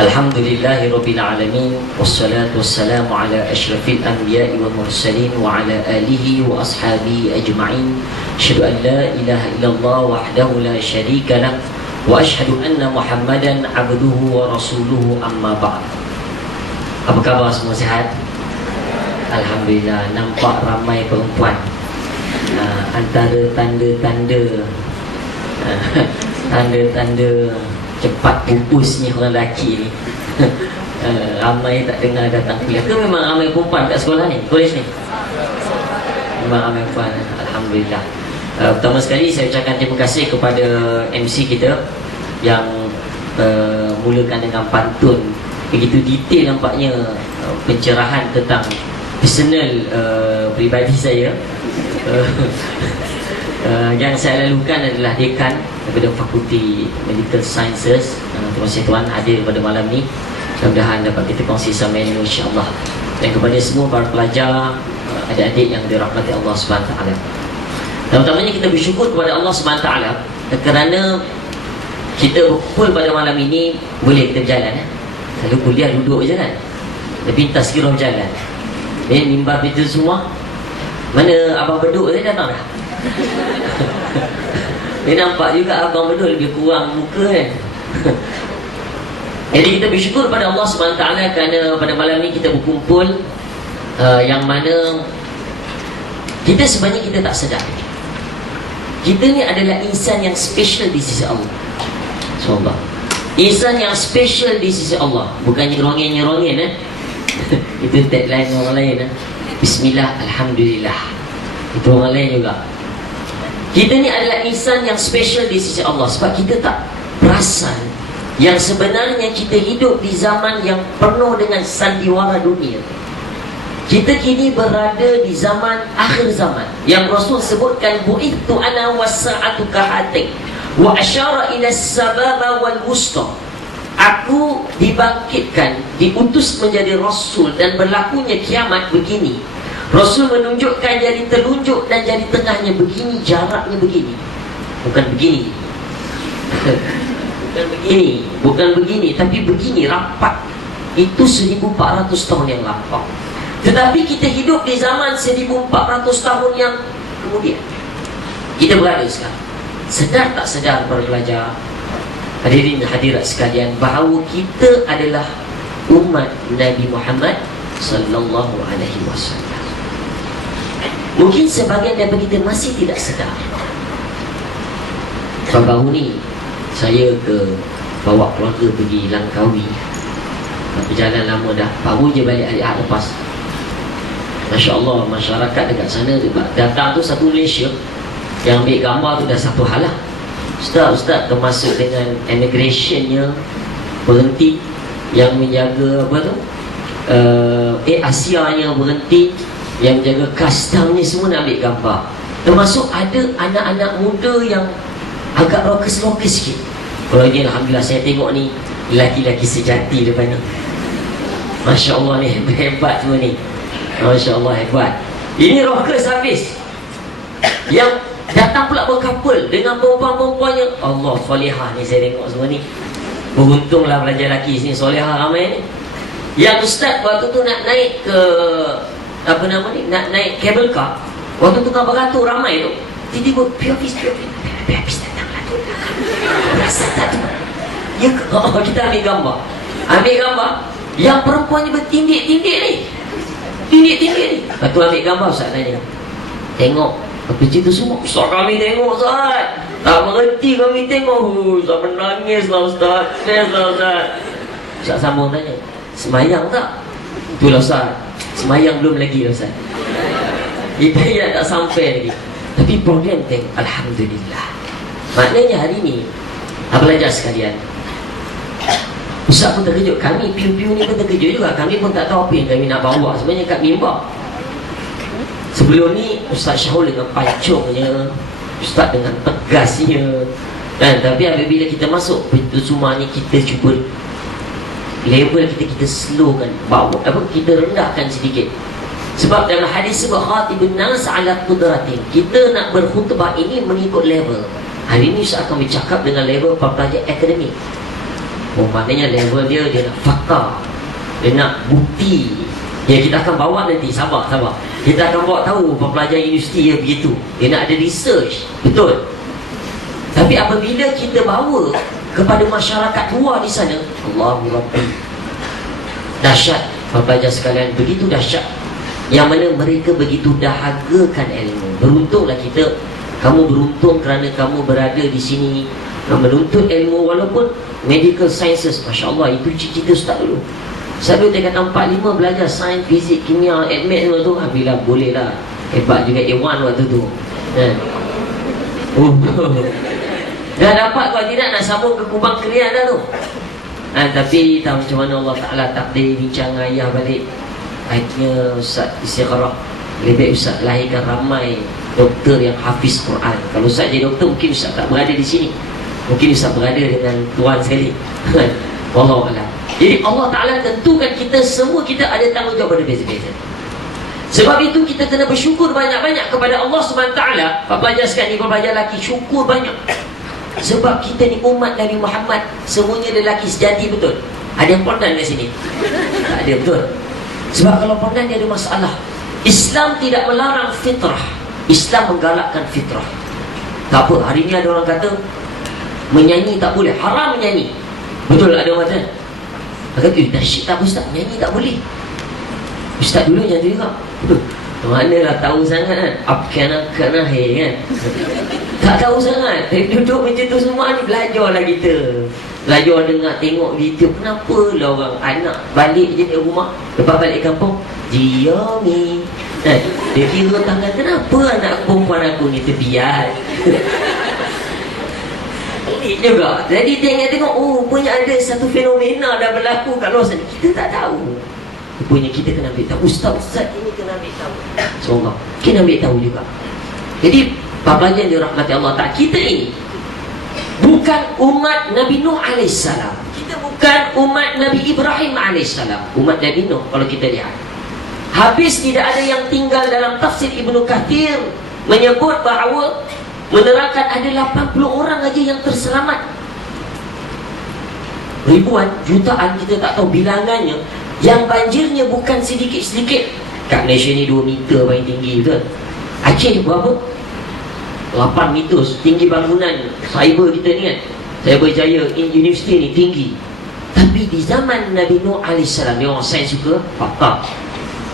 Alhamdulillahirabbil alamin wassalatu wassalamu ala asyrafil anbiya'i wal mursalin wa ala alihi wa ashabihi ajma'in. Asyhadu an la ilaha illallah wahdahu la syarika lah wa asyhadu anna Muhammadan abduhu wa rasuluhu amma ba'd. Apa khabar, semua sihat? Alhamdulillah. Nampak ramai perempuan. Antara tanda-tanda tanda-tanda cepat pupusnya orang lelaki ni. Ramai tak dengar datang kuliah. Ke memang ramai perempuan kat sekolah ni, kolej ni? Memang ramai perempuan. Alhamdulillah. Pertama sekali saya ucapkan terima kasih kepada MC kita yang mulakan dengan pantun begitu detail nampaknya, pencerahan tentang personal peribadi saya. Yang saya lalukan adalah dekan daripada Fakulti Medical Sciences. Terima kasih Tuan hadir pada malam ni. Mudah-mudahan dapat kita kongsi sama ilmu, insya-Allah. Dan kepada semua para pelajar, adik-adik yang dirahmati Allah SWT. Dan utamanya kita bersyukur kepada Allah SWT kerana kita berkumpul pada malam ini. Boleh kita berjalan Selalu kuliah duduk je kan, tapi tazkirah berjalan. Mimbar itu semua. Mana Abang Beduk tadi datang dah? Dia nampak juga Abang Bedul lebih kurang muka kan. Jadi kita bersyukur pada Allah SWT kerana pada malam ni kita berkumpul, yang mana kita sebenarnya kita tak sedar kita ni adalah insan yang special di sisi Allah SWT. Insan yang special di sisi Allah. Bukan nyerongin-nyerongin itu tagline orang lain. Bismillah, Alhamdulillah, itu orang lain juga. Kita ni adalah insan yang special di sisi Allah. Sebab kita tak perasan yang sebenarnya kita hidup di zaman yang penuh dengan sandiwara dunia. Kita kini berada di zaman akhir zaman yang Rasul sebutkan, bu'ithu ana was-sa'atu kahatin wa asyara ila as-sababa wal wusta. Aku dibangkitkan, diutus menjadi Rasul, dan berlakunya kiamat begini. Rasul menunjukkan jari telunjuk dan jari tengahnya begini, jaraknya begini. Bukan begini. Bukan begini. Bukan begini, tapi begini, rapat. Itu 1400 tahun yang lampau. Tetapi kita hidup di zaman 1400 tahun yang kemudian. Kita berada sekarang. Sedar tak sedar para pelajar, hadirin hadirat sekalian, bahawa kita adalah umat Nabi Muhammad sallallahu alaihi wasallam. Mungkin sebahagian daripada kita masih tidak sedar. Baru ni saya bawa keluarga pergi Langkawi. Perjalanan lama dah, baru je balik hari Ahad lepas. Masya Allah, masyarakat dekat sana datang tu satu Malaysia yang ambil gambar tu dah satu hal lah. Ustaz termasuk dengan immigrationnya berhenti, yang menjaga apa tu, Asianya berhenti, yang jaga custom ni semua nak ambil gambar. Termasuk ada anak-anak muda yang agak rokes-rokes sikit. Kalau ni Alhamdulillah saya tengok ni lelaki-lelaki sejati depan ni. Masya Allah ni, hebat semua ni. Masya Allah, hebat. Ini rokes habis. Yang datang pula berkapul dengan perempuan-perempuan yang Allah, solehah ni saya tengok semua ni. Beruntunglah pelajar lelaki sini, solehah ramai ni. Yang ustaz waktu tu nak naik ke apa nama ni, nak naik cable car, waktu tu kan beratur ramai tu, tiba-tiba piopis datanglah tu. Rasa tak tu ya, kita ambil gambar yang perempuannya bertindik-tindik ni, lepas tu ambil gambar. Ustaz tanya, tengok apa cerita semua? Ustaz, kami tengok Ustaz, tak mengerti kami tengok. Ustaz menangis lah Ustaz, stress lah Ustaz. Ustaz sambung tanya, semayang tak? Itulah Ustaz, semayang belum lagi lah Ustaz. Hidayah tak sampai lagi. Tapi problem Alhamdulillah. Maknanya hari ni pelajar sekalian, Ustaz pun terkejut, kami piu-piu ni pun terkejut juga. Kami pun tak tahu apa yang kami nak bawa sebenarnya kat mimbar. Sebelum ni Ustaz Syahul dengan pancungnya, Ustaz dengan tegasnya, dan tapi apabila kita masuk pintu semua ni, kita cuba level kita slowkan, bawa kita rendahkan sedikit. Sebab dalam hadis sebut khatibun nas ala qudratin, kita nak berkhutbah ini mengikut level. Hari ini Ustaz akan bercakap dengan level pelajar akademik. Oh, maknanya level dia nak fakta, dia nak bukti. Ya, kita akan bawa nanti, sabar. Kita akan bawa tahu pelajar universiti dia begitu. Dia nak ada research, betul. Tapi apabila kita bawa kepada masyarakat luar di sana, Allahu Rabbi, dahsyat pelajar sekalian, begitu dahsyat. Yang mana mereka begitu dahagakan ilmu. Beruntunglah kita, kamu beruntung kerana kamu berada di sini menuntut ilmu, walaupun medical sciences, Masya Allah, itu cita-cita Ustaz dulu. Ustaz dulu dia kata 4-5 belajar sains, fizik, kimia, admit semua tu, alhamdulillah boleh lah. Hebat juga A1 waktu tu. Dah dapat, kalau tidak nak sambung ke Kubang Keria dah tu. Tapi tahu macam mana Allah Ta'ala takdir bincang ayah balik. Akhirnya Ustaz istikharah, lebih baik Ustaz lahirkan ramai doktor yang hafiz Quran. Kalau Ustaz jadi doktor, mungkin Ustaz tak berada di sini, mungkin Ustaz berada dengan tuan sekali. Wallahualam. Jadi Allah Ta'ala tentukan kita semua, kita ada tanggungjawab berbeza-beza. Sebab itu kita kena bersyukur banyak-banyak kepada Allah Subhanahu Ta'ala. Pak pelajar sekali, pelajar lelaki, syukur banyak. Sebab kita ni umat Nabi Muhammad, semuanya lelaki sejati, betul? Ada yang pondan kat sini? Tak ada, betul? Sebab kalau pondan dia ada masalah. Islam tidak melarang fitrah, Islam menggalakkan fitrah. Tak apa, hari ni ada orang kata menyanyi tak boleh, haram menyanyi. Betul, ada orang kata. Dia kata, dahsyat tak Ustaz, menyanyi tak boleh. Ustaz dulu yang tu juga. Manalah tahu sangat kan, apkana kan. Tak tahu sangat. Duduk macam tu semua ni, belajarlah kita. Belajar dengar, tengok video. Kenapa lah orang anak balik je di rumah, lepas balik kampung, Jiomi, dia kira tangan, kenapa anak perempuan aku ni terbiat. Ini juga. Jadi tengok, oh punya ada satu fenomena dah berlaku kat luar sana, kita tak tahu. Rupanya kita kena ambil tahu. Ustaz ini kena ambil tahu. Semoga kita ambil tahu juga. Jadi pelajar yang dirahmati Allah Ta'ala, kita ini bukan umat Nabi Nuh AS. Kita bukan umat Nabi Ibrahim AS. Umat Nabi Nuh, kalau kita lihat, habis tidak ada yang tinggal. Dalam tafsir Ibnu Kathir menyebut bahawa menerangkan ada 80 orang aja yang terselamat. Ribuan, jutaan, kita tak tahu bilangannya. Yang banjirnya bukan sedikit-sedikit. Kat Malaysia ni 2 meter paling tinggi, betul? Aceh berapa? 8 meter tinggi bangunan cyber kita ni kan, Cyber Jaya University ni tinggi. Tapi di zaman Nabi Nuh AS, ni orang sains juga fakta,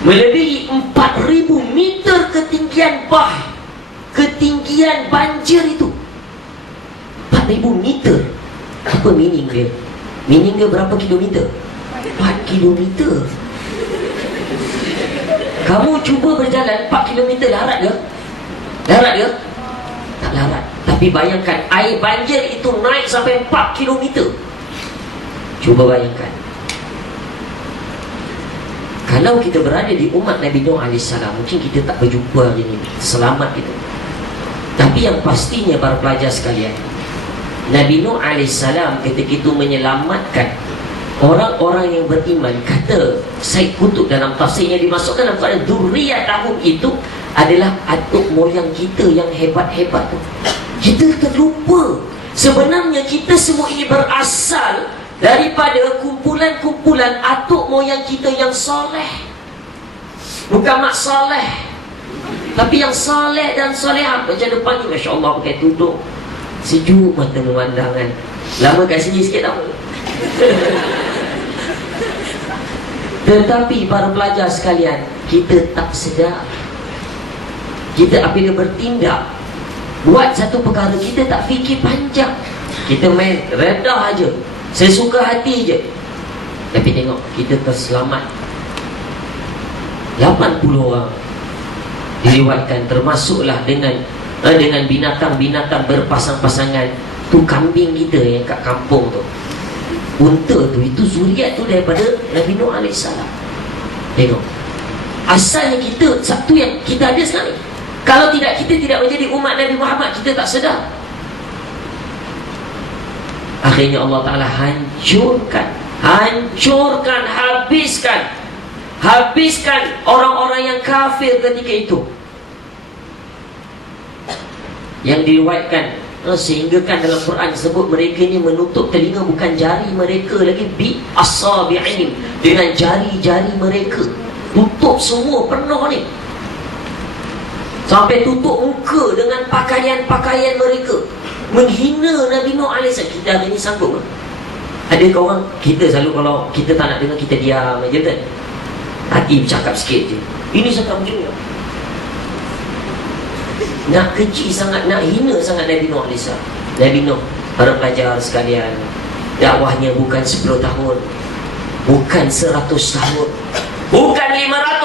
melebihi 4,000 meter ketinggian ketinggian banjir itu. 4,000 meter. Apa meaning dia? Meaning dia berapa kilometer? 4 kilometer. Kamu cuba berjalan 4 kilometer, larat ke? Larat ke? Tak larat. Tapi bayangkan, air banjir itu naik sampai 4 kilometer. Cuba bayangkan. Kalau kita berada di umat Nabi Nuh AS, mungkin kita tak berjumpa hari ini, selamat itu. Tapi yang pastinya para pelajar sekalian, Nabi Nuh AS ketika itu menyelamatkan orang-orang yang beriman. Kata Syed Qutb dalam tafsirnya, dimasukkan dalam keadaan dzurriyyah tahun itu adalah atuk moyang kita yang hebat-hebat tu. Kita terlupa sebenarnya kita semua ini berasal daripada kumpulan-kumpulan atuk moyang kita yang soleh. Bukan mak soleh, tapi yang soleh dan solehah. Macam depan ni, Masya Allah, pakai tudung, sejuk mata memandangan. Lama kat sini sikit tau. Tetapi para pelajar sekalian, kita tak sedar. Kita apabila bertindak, buat satu perkara, kita tak fikir panjang. Kita main redah aja, sesuka hati je. Tapi tengok, kita terselamat 80 orang diriwayatkan, termasuklah dengan binatang-binatang berpasang-pasangan. Tu kambing kita yang kat kampung tu, unta tu, itu zuriat tu daripada Nabi Nuh AS. Tengok, asalnya kita, satu yang kita ada sekarang ni. Kalau tidak, kita tidak menjadi umat Nabi Muhammad, kita tak sedar. Akhirnya Allah Ta'ala hancurkan, habiskan orang-orang yang kafir ketika itu. Yang diriwayatkan Sehingga kan dalam Quran disebut mereka ni menutup telinga bukan jari mereka lagi, bi asabi'in, dengan jari-jari mereka. Tutup semua penuh ni. Sampai tutup muka dengan pakaian-pakaian mereka. Menghina Nabi Nuh AS. Kita hari ni sanggup ke? Ada orang, kita selalu kalau kita tak nak dengar, kita diam aja kan. Hati bercakap sikit je. Ini cakap macam ni. Nak keji sangat, nak hina sangat Nabi Nuh AS. Nabi Nuh, para pelajar sekalian, dakwahnya bukan 10 tahun, bukan 100 tahun, bukan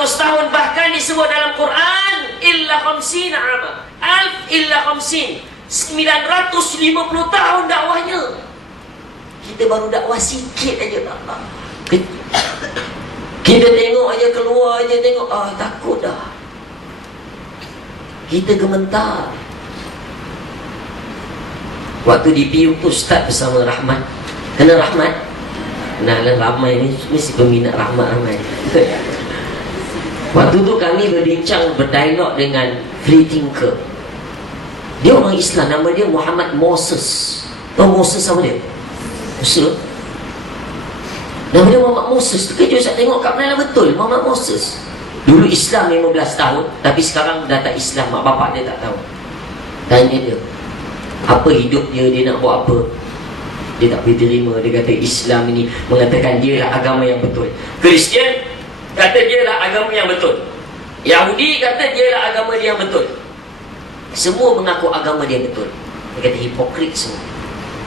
500 tahun. Bahkan disebut dalam Quran illa khamsina ama, alf illa khamsin, 950 tahun dakwahnya. Kita baru dakwah sikit aja tak. Kita tengok aja, keluar aja tengok, takut dah. Kita gementar. Waktu di PU tu Ustaz bersama Rahmat. Kenal Rahmat? Kenalan ramai ni, mesti peminat Rahmat ramai. Waktu tu kami berbincang, berdialog dengan free thinker. Dia orang Islam, nama dia Muhammad Moses. Tahu Moses sama dia? Musa. Nama dia Muhammad Moses. Terkejut saya tengok kat mana betul Muhammad Moses. Dulu Islam 15 tahun, tapi sekarang dah tak Islam. Mak bapak dia tak tahu. Tanya dia, apa hidup dia nak buat apa? Dia tak boleh terima. Dia kata Islam ini mengatakan dia lah agama yang betul. Kristian kata dia lah agama yang betul. Yahudi kata dia lah agama dia yang betul. Semua mengaku agama dia betul. Dia kata hipokrit semua.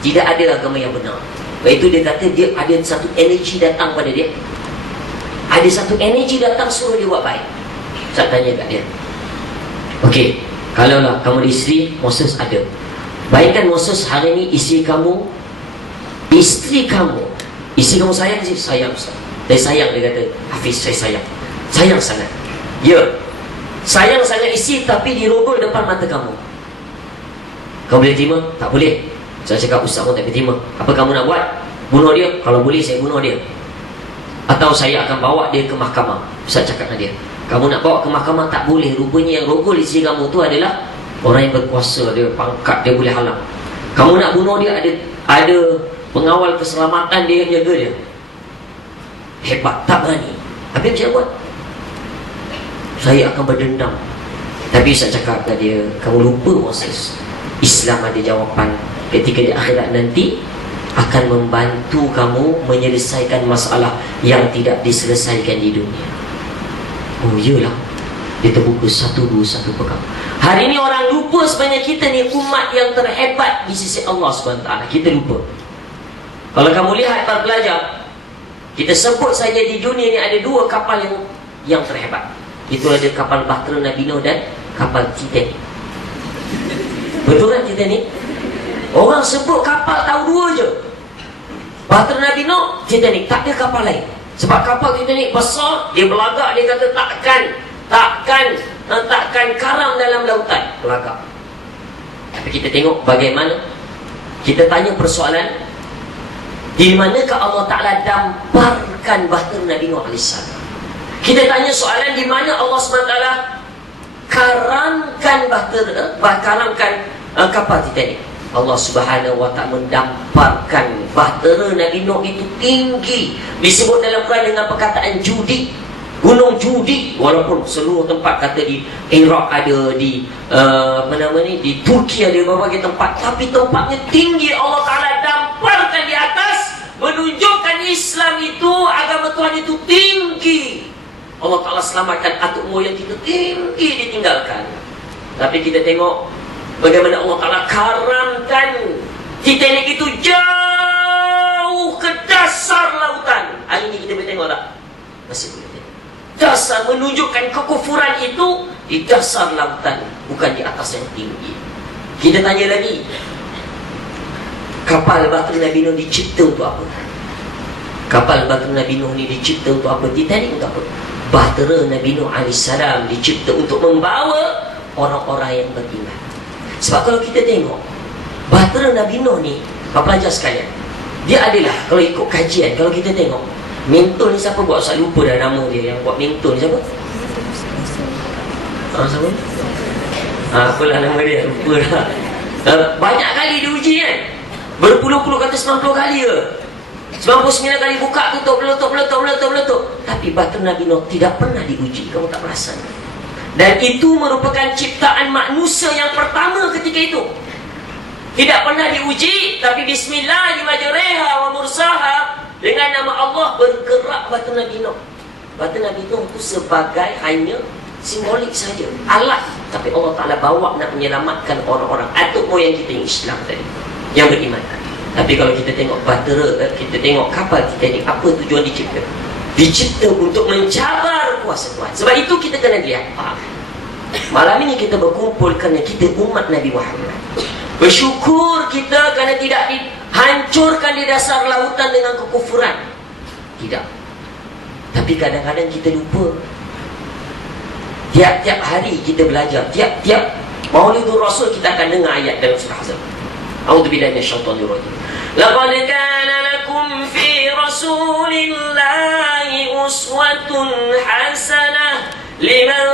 Tidak ada agama yang benar. Sebab itu dia kata dia ada satu energi datang pada dia. Ada satu energi datang suruh dia buat baik. Saya tanya kat dia, okey, kalaulah kamu ada isteri, Moses ada. Bayangkan Moses hari ni isteri kamu sayang je. Sayang Ustaz. Dia sayang, dia kata Hafiz saya sayang. Sayang sangat. Ya, sayang sangat isteri, tapi dirogol depan mata kamu. Kamu boleh terima? Tak boleh. Saya cakap Ustaz pun tak boleh terima. Apa kamu nak buat? Bunuh dia? Kalau boleh saya bunuh dia. Atau saya akan bawa dia ke mahkamah. Ustaz cakap dengan dia, kamu nak bawa ke mahkamah? Tak boleh. Rupanya yang rogol isteri kamu tu adalah orang yang berkuasa. Dia pangkat, dia boleh halang. Kamu nak bunuh dia, ada pengawal keselamatan dia yang jaga dia. Hebat, tak berani. Habis macam mana buat? Saya akan berdendam. Tapi Ustaz cakap kepada dia, kamu lupa Moses, Islam ada jawapan. Ketika di akhirat nanti akan membantu kamu menyelesaikan masalah yang tidak diselesaikan di dunia. Oh iyalah. Dia terbuka satu perkara. Hari ini orang lupa sebenarnya kita ni umat yang terhebat di sisi Allah SWT. Kita lupa. Kalau kamu lihat para pelajar, kita sebut saja di dunia ni ada dua kapal yang terhebat. Itu ada kapal Bahtera Nabi Nuh dan kapal Titanic. Betul kan Titanic? Orang sebut kapal tahu dua je, Bahtera Nabi Nuh, Titanic. Tak ada kapal lain. Sebab kapal Titanic besar, dia belagak, dia kata takkan karam dalam lautan. Belagak. Tapi kita tengok bagaimana, kita tanya persoalan, di manakah Allah Ta'ala damparkan Bahtera Nabi Nuh AS? Kita tanya soalan, di mana Allah SWT karamkan kapal Titanic? Allah Subhanahu wa Ta'ala mendamparkan Bahtera Nabi Nuh itu tinggi. Disebut dalam Quran dengan perkataan judi, gunung judi. Walaupun seluruh tempat kata di Iraq ada, di di Turki ada berbagai tempat, tapi tempatnya tinggi. Allah Ta'ala damparkan di atas, menunjukkan Islam itu, agama Tuhan itu tinggi. Allah Ta'ala selamatkan atuk moyang kita tinggi ditinggalkan. Tapi kita tengok bagaimana Allah Ta'ala karamkan Titanic itu jauh ke dasar lautan. Hari ini kita boleh tengok tak? Masih boleh tengok. Dasar, menunjukkan kekufuran itu di dasar lautan, bukan di atas yang tinggi. Kita tanya lagi, kapal Bahtera Nabi Nuh dicipta untuk apa? Kapal Bahtera Nabi Nuh ni dicipta untuk apa? Titanic untuk apa? Bahtera Nabi Nuh AS dicipta untuk membawa orang-orang yang beriman. Sebab kalau kita tengok Bahtera Nabi Nuh ni, para pelajar sekalian, dia adalah, kalau ikut kajian, kalau kita tengok mentor ni siapa buat? Saya lupa dah nama dia. Yang buat mentor ni siapa? Siapa? Apalah nama dia, lupa dah. Banyak kali diuji kan, berpuluh-puluh kata 90 kali ke 99 kali buka tutup meletup. Tapi batu Nabi Nuh tidak pernah diuji. Kamu tak perasan? Dan itu merupakan ciptaan manusia yang pertama ketika itu. Tidak pernah diuji, tapi bismillah majreha wa mursaha, dengan nama Allah bergerak batu Nabi Nuh. Batu Nabi Nuh itu sebagai hanya simbolik saja, alat. Tapi Allah Ta'ala bawa nak menyelamatkan orang-orang atuk moyang kita yang Islam tadi, yang beriman. Tapi kalau kita tengok batera, kita tengok kapal kita ni, apa tujuan dicipta? Dicipta untuk mencabar kuasa Tuhan. Sebab itu kita kena lihat, malam ini kita berkumpul kerana kita umat Nabi Muhammad. Bersyukur kita kerana tidak dihancurkan di dasar lautan dengan kekufuran. Tidak. Tapi kadang-kadang kita lupa. Tiap-tiap hari kita belajar, tiap-tiap Maulidur Rasul kita akan dengar ayat dalam surah Ahzab. A'udzubillahi minasyaitonir rajim. Laqad kana lakum fi Rasulillahi uswatun hasanah liman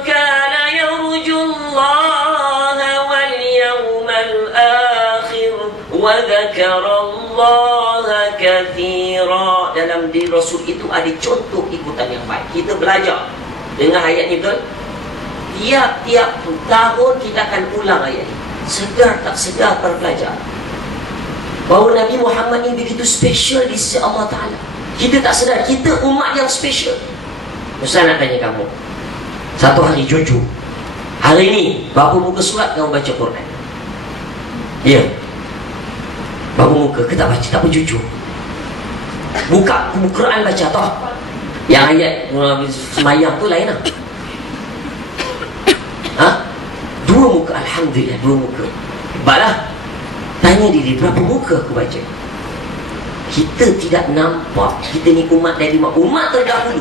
kana yarjullaha wal yawmal akhir wa dzakarallaha katsira. Dalam diri Rasul itu ada contoh ikutan yang baik. Kita belajar dengan ayat ni, betul? Tiap-tiap tahun kita akan ulang ayat ni. Sedar tak sedar para pelajar bahawa Nabi Muhammad ni begitu special di sisi Allah Ta'ala. Kita tak sedar, kita umat yang special. Ustaz nak tanya kamu, satu hari jujur, hari ni berapa muka surat kamu baca Quran? Ya, berapa muka? Kita baca, tak apa, jujur. Buka Quran baca toh. Yang ayat semayang tu lain lah. Dua muka, alhamdulillah, dua muka. Baiklah, tanya diri, berapa muka aku baca? Kita tidak nampak. Kita ni umat dari umat terdahulu.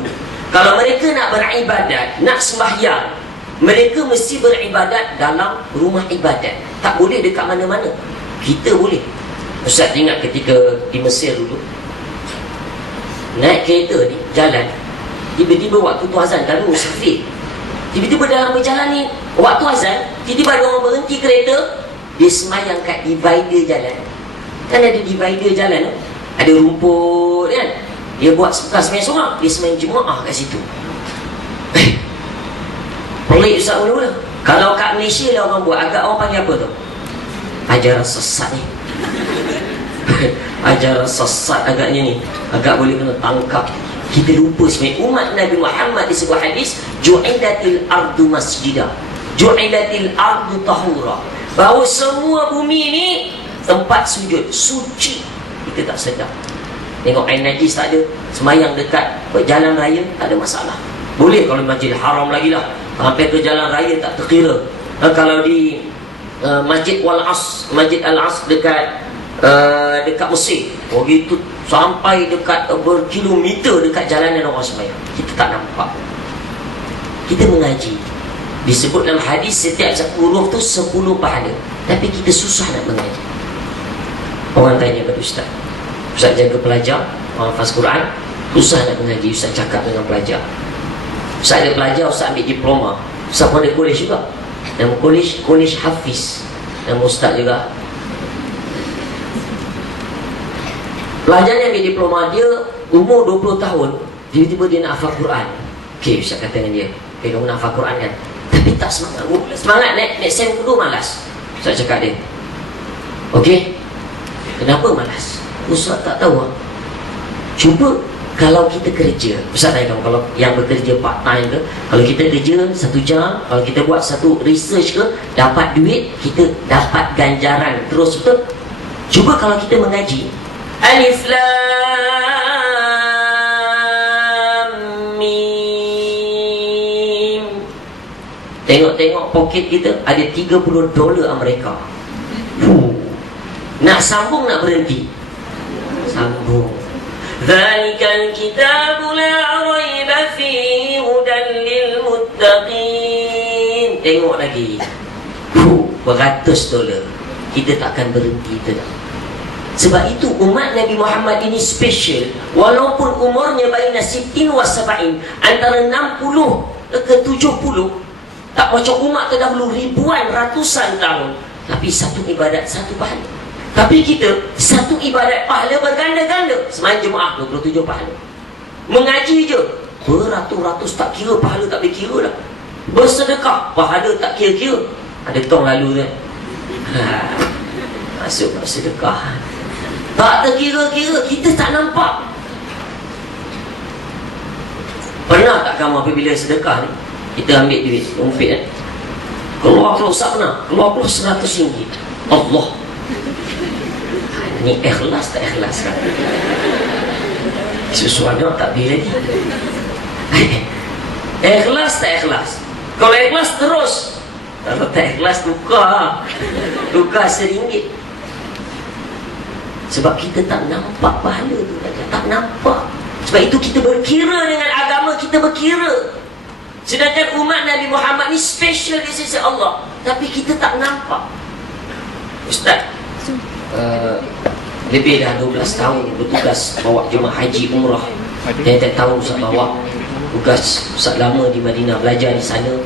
Kalau mereka nak beribadat, nak sembahyang, mereka mesti beribadat dalam rumah ibadat. Tak boleh dekat mana-mana. Kita boleh. Ustaz ingat ketika di Mesir dulu, naik kereta ni, jalan, tiba-tiba waktu tu azan, kami musafir. Tiba-tiba dalam berjalan ni, waktu azan, tiba-tiba ada orang berhenti kereta, dia semayang kat divider jalan. Kan ada divider jalan tu, ada rumput kan, dia buat bekas semayang seorang, dia semayang jemaah kat situ. Pelik Ustaz mula-mula. Kalau kat Malaysia lah orang buat, agak orang panggil apa tu? Ajaran sesat ni. Ajaran sesat agaknya ni, agak boleh kena tangkap. Kita lupa sebenarnya umat Nabi Muhammad di sebuah hadis, ju'ilatil ardu masjidah, ju'ilatil ardu tahura, bahawa semua bumi ni tempat sujud, suci. Kita tak sedar. Tengok air najis tak ada, semayang dekat jalan raya tak ada masalah. Boleh kalau Masjidil Haram lagi lah, sampai ke jalan raya tak terkira. Kalau di Masjid Masjid Al-As dekat Mesir, begitu sampai dekat berkilometer dekat jalanan orang sembahyang, kita tak nampak. Kita mengaji, disebut dalam hadis setiap huruf tu 10 pahala, tapi kita susah nak mengaji. Orang tanya pada Ustaz, Ustaz jaga pelajar, orang hafaz Quran, susah nak mengaji. Ustaz cakap dengan pelajar, Ustaz ada pelajar, Ustaz ambil diploma, Ustaz pun ada kolej juga, nama kolej Hafiz, nama Ustaz juga. Pelajar yang ambil diploma, dia umur 20 tahun, tiba-tiba dia nak hafal Quran. Okey, Ustaz kata dengan dia, okey, kamu nak hafal Quran kan, tapi tak semangat. Semangat naik sem kedua malas. Ustaz cakap dia, okey, kenapa malas? Ustaz tak tahu. Cuba kalau kita kerja, Ustaz tanya kamu, kalau yang bekerja part time ke, kalau kita kerja 1 jam, kalau kita buat satu research ke, dapat duit, kita dapat ganjaran terus, betul? Cuba kalau kita mengaji, Alif Lam Mim, tengok-tengok poket kita ada $30 Amerika. Nak sambung, nak berhenti? Sambung. Dzalikal kitabu la raiba fihi hudan lil muttaqin. Tengok lagi, $100. Kita takkan berhenti, tidak. Sebab itu umat Nabi Muhammad ini special. Walaupun umurnya baina 60 wa 70, antara 60 ke 70, tak macam umat terdahulu ribuan, ratusan tahun. Tapi satu ibadat, satu pahala. Tapi kita, satu ibadat pahala berganda-ganda. Semain Jumaat 27 pahala. Mengaji je beratus-ratus, tak kira pahala, tak boleh kira lah. Bersedekah, pahala tak kira-kira. Ada tong lalu tu masuk sedekah, tak terkira-kira, kita tak nampak. Pernah tak kamu apabila sedekah ni, kita ambil duit dompet keluar Ustaz, pernah keluar RM100. Allah, ni ikhlas tak ikhlas kan? Sesuatu tak boleh lagi. Ikhlas tak ikhlas? Kalau ikhlas terus, kalau tak ikhlas tukar RM1. Sebab kita tak nampak pahala tu, tak nampak. Sebab itu kita berkira dengan agama, kita berkira. Sedangkan umat Nabi Muhammad ni special di sisi Allah, tapi kita tak nampak. Ustaz, lebih dah 12 tahun bertugas bawa jemaah haji umrah. Tiap-tiap tahun Ustaz bawa tugas. Ustaz lama di Madinah, belajar di sana.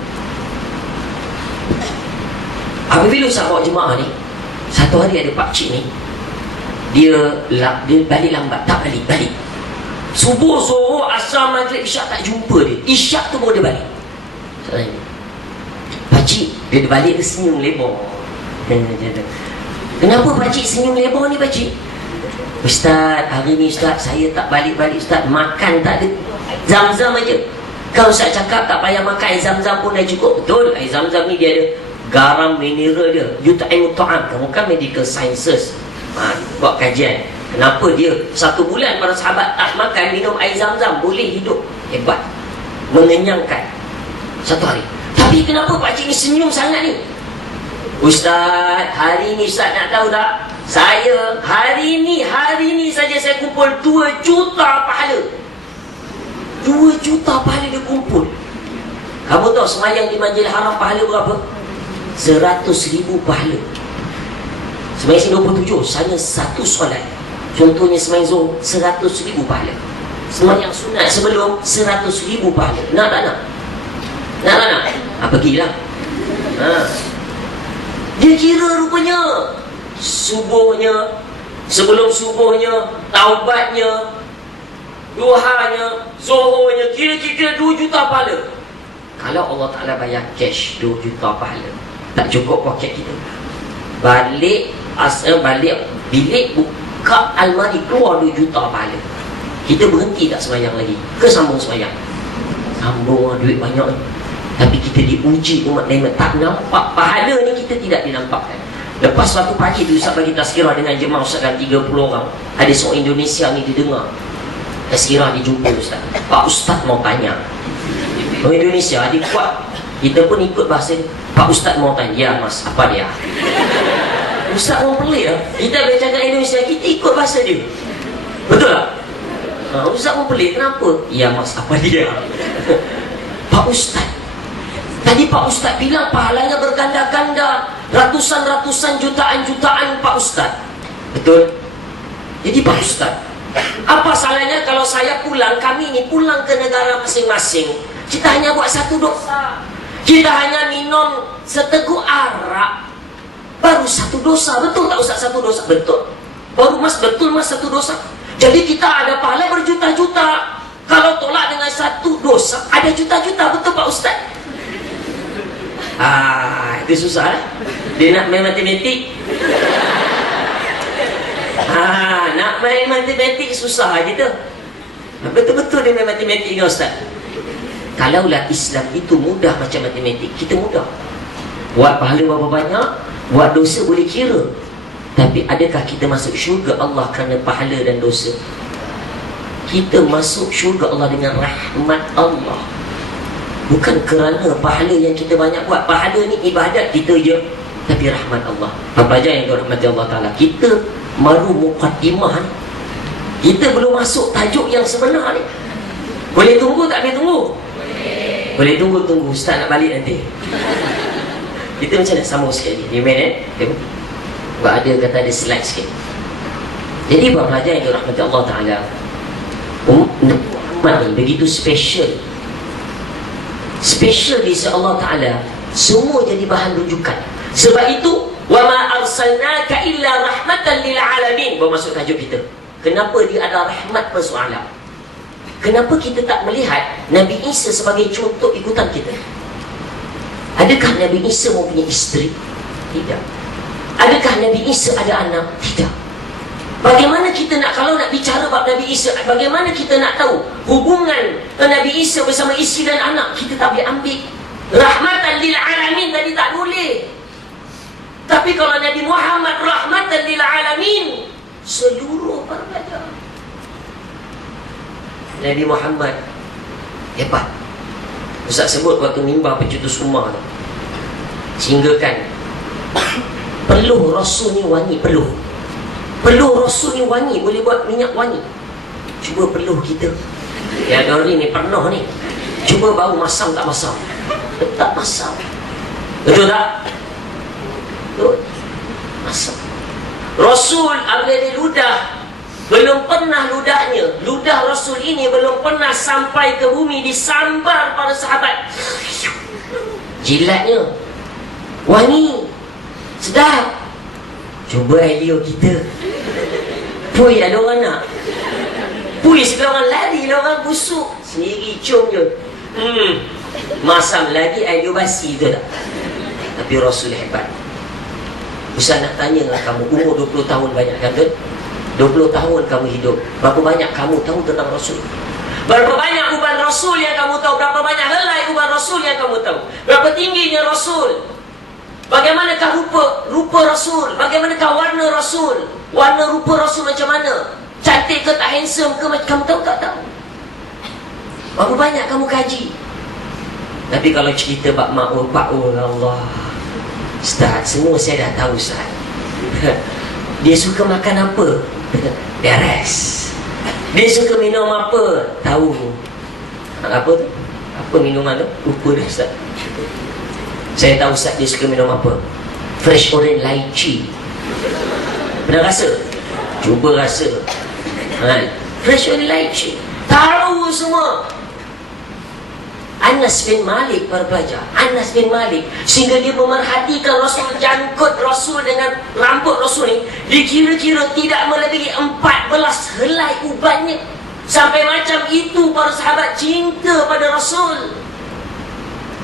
Apabila Ustaz bawa jemaah ni, satu hari ada pakcik ni, dia balik lambat, tak balik. Subuh, zuhur, asar, maghrib, isyak tak jumpa dia. Isyak tu baru dia balik. Pakcik, dia balik, dia senyum lebar. Kenapa pakcik senyum lebar ni pakcik? Ustaz, hari ni Ustaz, saya tak balik-balik Ustaz. Makan tak ada, zam-zam aja. Kau Ustaz cakap tak payah makan air zam-zam pun dah cukup. Betul, air zam-zam ni dia ada garam, mineral dia. Yuta'imut ta'am. Kamu kan medical sciences, buat kajian. Kenapa dia 1 bulan para sahabat tak makan, minum air zam-zam, boleh hidup. Hebat, mengenyangkan 1 hari. Tapi kenapa pakcik ni senyum sangat ni? Ustaz, hari ni Ustaz nak tahu tak? Saya hari ni saja saya kumpul 2 juta pahala. 2 juta pahala dia kumpul. Kamu tahu semayang di Masjidil Haram pahala berapa? 100,000 pahala. Semayang sini 27, sana 1 solat. Contohnya semayang zuhur, 100,000 pahala. Semayang sunat sebelum, 100,000 pahala. Nak tak nak? Nak? Pergilah. Dia kira rupanya subuhnya, sebelum subuhnya, taubatnya, duhanya, zuhurnya, kira-kira 2 juta pahala. Kalau Allah Ta'ala bayar cash 2 juta pahala, tak cukup poket kita. Balik bilik, buka almari, keluar 2 juta pahala. Kita berhenti tak semayang lagi? Ke sambung semayang? Sambung, duit banyak. Tapi kita diuji umat lain, tak nampak pahala ni, kita tidak dinampakkan. Lepas suatu pagi tu Ustaz bagi tazkirah dengan jemaah Ustaz dan 30 orang. Ada seorang Indonesia ni, dia dengar tazkirah, dia jumpa Ustaz. Pak Ustaz mau tanya. Orang Indonesia, dia kuat. Kita pun ikut bahasa. Pak Ustaz mau tanya. Ya mas, apa dia? Ustaz orang pelik lah. Kita boleh cakap Indonesia, kita ikut bahasa dia. Betul tak? Ustaz orang pelik, kenapa? Ya mas, apa dia? Pak Ustaz, tadi Pak Ustaz bilang pahalanya berganda-ganda, ratusan jutaan Pak Ustaz. Betul? Jadi Pak Ustaz, apa salahnya kalau saya pulang, kami ni pulang ke negara masing-masing, kita hanya buat 1 dosa. Kita hanya minum seteguk arak, baru 1 dosa. Betul tak Ustaz? 1 dosa. Betul. Baru mas, betul mas, 1 dosa. Jadi kita ada pahala berjuta-juta. Kalau tolak dengan 1 dosa, ada juta-juta. Betul Pak Ustaz? Itu susah eh? Dia nak main matematik. Nak main matematik susah gitu. Betul-betul dia main matematik dengan Ustaz. Kalaulah Islam itu mudah macam matematik, kita mudah. Buat pahala berapa banyak, buat dosa boleh kira. Tapi adakah kita masuk syurga Allah kerana pahala dan dosa? Kita masuk syurga Allah dengan rahmat Allah, bukan kerana pahala yang kita banyak buat. Pahala ni ibadat kita je, tapi rahmat Allah. Apa aja yang dirahmati Allah Ta'ala. Kita baru muqaddimah ni, kita belum masuk tajuk yang sebenar ni. Boleh tunggu tak boleh tunggu? Boleh tunggu. Ustaz nak balik nanti. Kita macam nak sambung sikit ni. Buat ada kata ada slide sikit. Jadi buat pelajar yang dirahmati Allah Ta'ala, umat ni begitu special di sisi Allah Ta'ala. Semua jadi bahan rujukan. Sebab itu Wa ma arsalnaka illa rahmatan lil alamin. Bermaksud tajuk kita. Kenapa dia adalah rahmat persoalan? Kenapa kita tak melihat Nabi Isa sebagai contoh ikutan kita? Adakah Nabi Isa mempunyai isteri? Tidak. Adakah Nabi Isa ada anak? Tidak. Bagaimana kita nak, kalau nak bicara bab Nabi Isa, bagaimana kita nak tahu hubungan Nabi Isa bersama isteri dan anak? Kita tak boleh ambil. Rahmatan lil alamin tadi tak boleh. Tapi kalau Nabi Muhammad rahmatan lil alamin, seluruh para pelajar. Nabi Muhammad hebat. Ustaz sebut waktu mimbar pencetus rumah tu, sehingga kan peluh Rasul ni wangi. Peluh Rasul ni wangi, boleh buat minyak wangi. Cuba peluh kita yang hari ni pernah ni, cuba bau masam tak masam? Tak masam. Betul tak? Betul. Masam. Rasul apabila dia ludah, belum pernah ludah Rasul ini belum pernah sampai ke bumi, disambar para sahabat. Jilatnya wangi, sedap. Cuba Elio kita, pui ada orang nak, pui segala orang lari, orang busuk, sendiri cium je. Masam lagi Elio basi tu tak? Tapi Rasul hebat. Ustaz nak tanya lah kamu, umur 20 tahun banyak kan tu? 20 tahun kamu hidup, berapa banyak kamu tahu tentang Rasul? Berapa banyak uban Rasul yang kamu tahu? Berapa banyak helai uban Rasul yang kamu tahu? Berapa tingginya Rasul? Bagaimanakah rupa Rasul? Bagaimanakah warna Rasul? Warna rupa Rasul macam mana? Cantik ke tak, handsome ke? Kamu tahu tak tahu? Berapa banyak kamu kaji? Tapi kalau cerita bab mak'ul, Allah Ustaz, semua saya dah tahu Ustaz. Dia suka makan apa? Beres. Dia suka minum apa? Tahu. Apa tu? Apa minuman tu? Lupa dah Ustaz. Saya tahu Ustaz dia suka minum apa? Fresh orange lychee. Pernah rasa? Cuba rasa. Fresh orange lychee. Tahu semua. Anas bin Malik, para pelajar, Anas bin Malik, sehingga dia memerhatikan Rasul, jangkut Rasul dengan rambut Rasul ni dikira-kira tidak melebihi 14 helai ubannya. Sampai macam itu para sahabat cinta pada Rasul.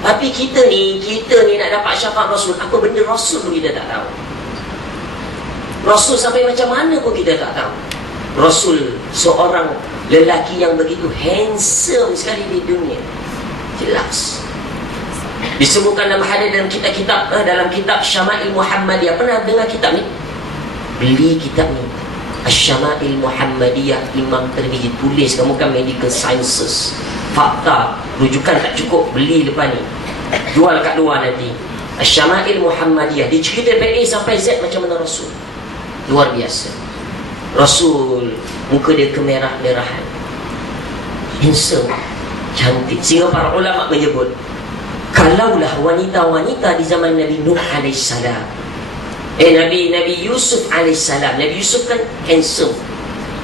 Tapi kita ni nak dapat syafaat Rasul, apa benda Rasul pun kita tak tahu. Rasul sampai macam mana pun kita tak tahu. Rasul seorang lelaki yang begitu handsome sekali di dunia. Jelas disebutkan dalam hadis, dalam kitab Syama'il Muhammadiyah. Pernah dengar kitab ni? Beli kitab ni, Syama'il Muhammadiyah, Imam Tirmizi tulis. Kamu kan medical sciences, fakta, rujukan tak cukup, beli depan ni, jual kat luar nanti. Syama'il Muhammadiyah dicerita dari A sampai Z macam mana Rasul. Luar biasa. Rasul muka dia kemerah-merahan, handsome, cantik, sehingga para ulama menyebut, kalaulah wanita-wanita di zaman Nabi Nuh alaihissalam, Nabi Yusuf alaihissalam, Nabi Yusuf kan handsome,